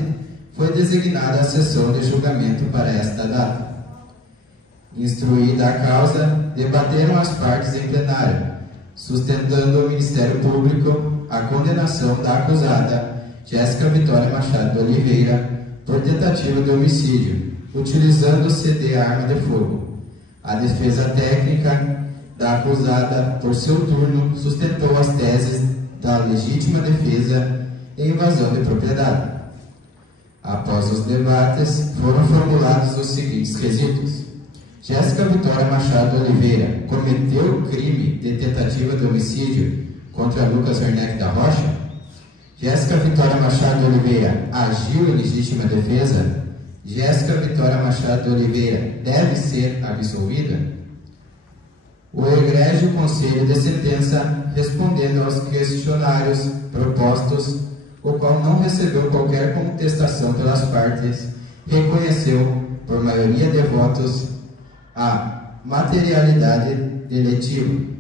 foi designada a sessão de julgamento para esta data. Instruída a causa, debateram as partes em plenário, sustentando o Ministério Público a condenação da acusada Jéssica Vitória Machado de Oliveira por tentativa de homicídio, utilizando-se de arma de fogo. A defesa técnica da acusada, por seu turno, sustentou as teses da legítima defesa e invasão de propriedade. Após os debates, foram formulados os seguintes quesitos: Jéssica Vitória Machado de Oliveira cometeu o crime de tentativa de homicídio contra Lucas Werneck da Rocha? Jéssica Vitória Machado de Oliveira agiu em legítima defesa? Jéssica Vitória Machado de Oliveira deve ser absolvida? O egrégio Conselho de Sentença, respondendo aos questionários propostos, o qual não recebeu qualquer contestação pelas partes, reconheceu, por maioria de votos, a materialidade deletiva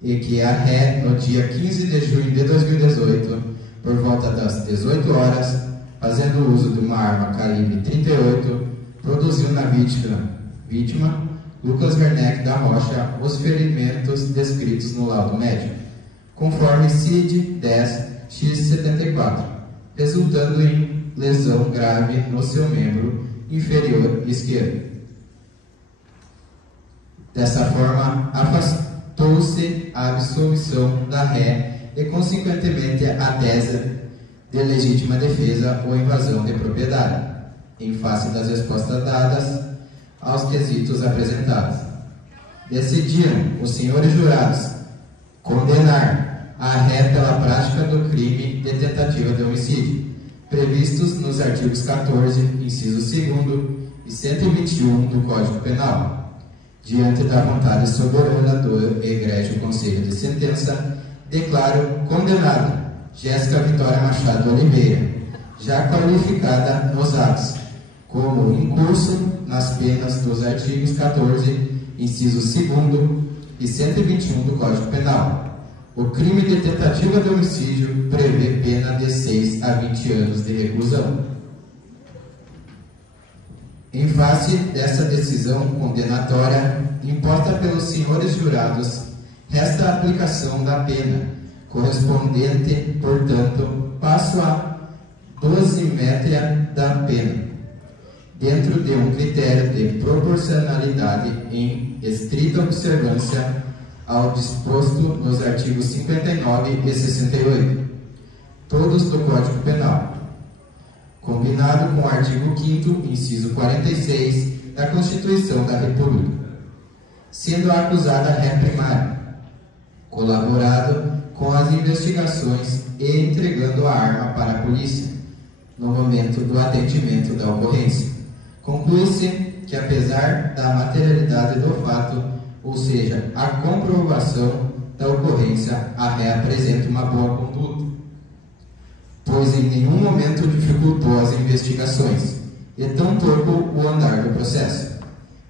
e que a ré, no dia 15 de junho de 2018, por volta das 18 horas, fazendo uso de uma arma calibre 38, produziu na vítima, Lucas Werneck da Rocha, os ferimentos descritos no laudo médico, conforme CID 10-X74, resultando em lesão grave no seu membro inferior esquerdo. Dessa forma, afastou-se a absolvição da ré e, consequentemente, a tese de legítima defesa ou invasão de propriedade, em face das respostas dadas aos quesitos apresentados. Decidiram os senhores jurados condenar a ré pela prática do crime de tentativa de homicídio, previstos nos artigos 14, inciso 2º e 121 do Código Penal. Diante da vontade soberana do egrégio Conselho de Sentença, declaro condenada Jéssica Vitória Machado de Oliveira, já qualificada nos atos, como incurso nas penas dos artigos 14, inciso 2º e 121 do Código Penal. O crime de tentativa de homicídio prevê pena de 6 a 20 anos de reclusão. Em face dessa decisão condenatória imposta pelos senhores jurados, resta a aplicação da pena, correspondente, portanto, passo a dosimetria da pena, dentro de um critério de proporcionalidade em estrita observância ao disposto nos artigos 59 e 68, todos do Código Penal, combinado com o artigo 5º, inciso 46 da Constituição da República, sendo a acusada ré primária, colaborado com as investigações e entregando a arma para a polícia no momento do atendimento da ocorrência, Conclui-se que, apesar da materialidade do fato, ou seja, a comprovação da ocorrência, a ré apresenta uma boa conduta, pois em nenhum momento dificultou as investigações, e tampouco o andar do processo.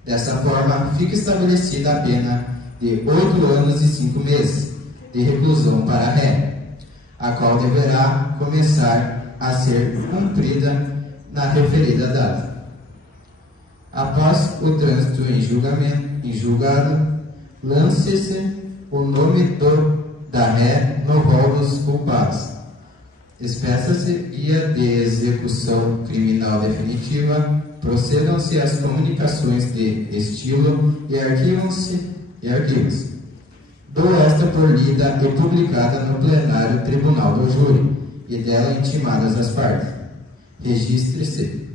Dessa forma, fica estabelecida a pena de 8 anos e 5 meses de reclusão para a ré, a qual deverá começar a ser cumprida na referida data. Após o trânsito em julgado, lance-se o nome da ré no rol dos culpados. Espeça-se guia de execução criminal definitiva, procedam-se as comunicações de estilo e arquivem-se. Dou esta por lida e publicada no plenário Tribunal do Júri, e dela intimadas as partes. Registre-se.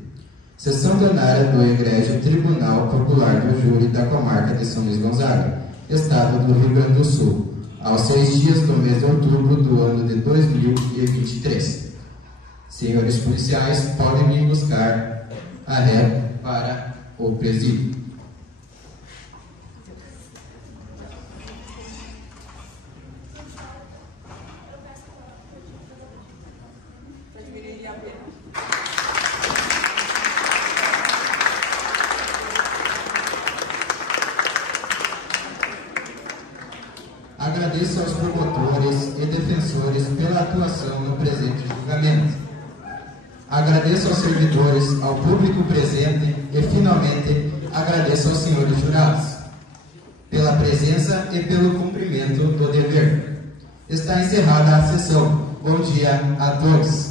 Sessão plenária do Egrégio Tribunal Popular do Júri da Comarca de São Luís Gonzaga, Estado do Rio Grande do Sul, aos 6 dias do mês de outubro do ano de 2023. Senhores policiais, podem me buscar a ré para o presídio. Agradeço aos promotores e defensores pela atuação no presente julgamento. Agradeço aos servidores, ao público presente e, finalmente, agradeço aos senhores jurados pela presença e pelo cumprimento do dever. Está encerrada a sessão. Bom dia a todos.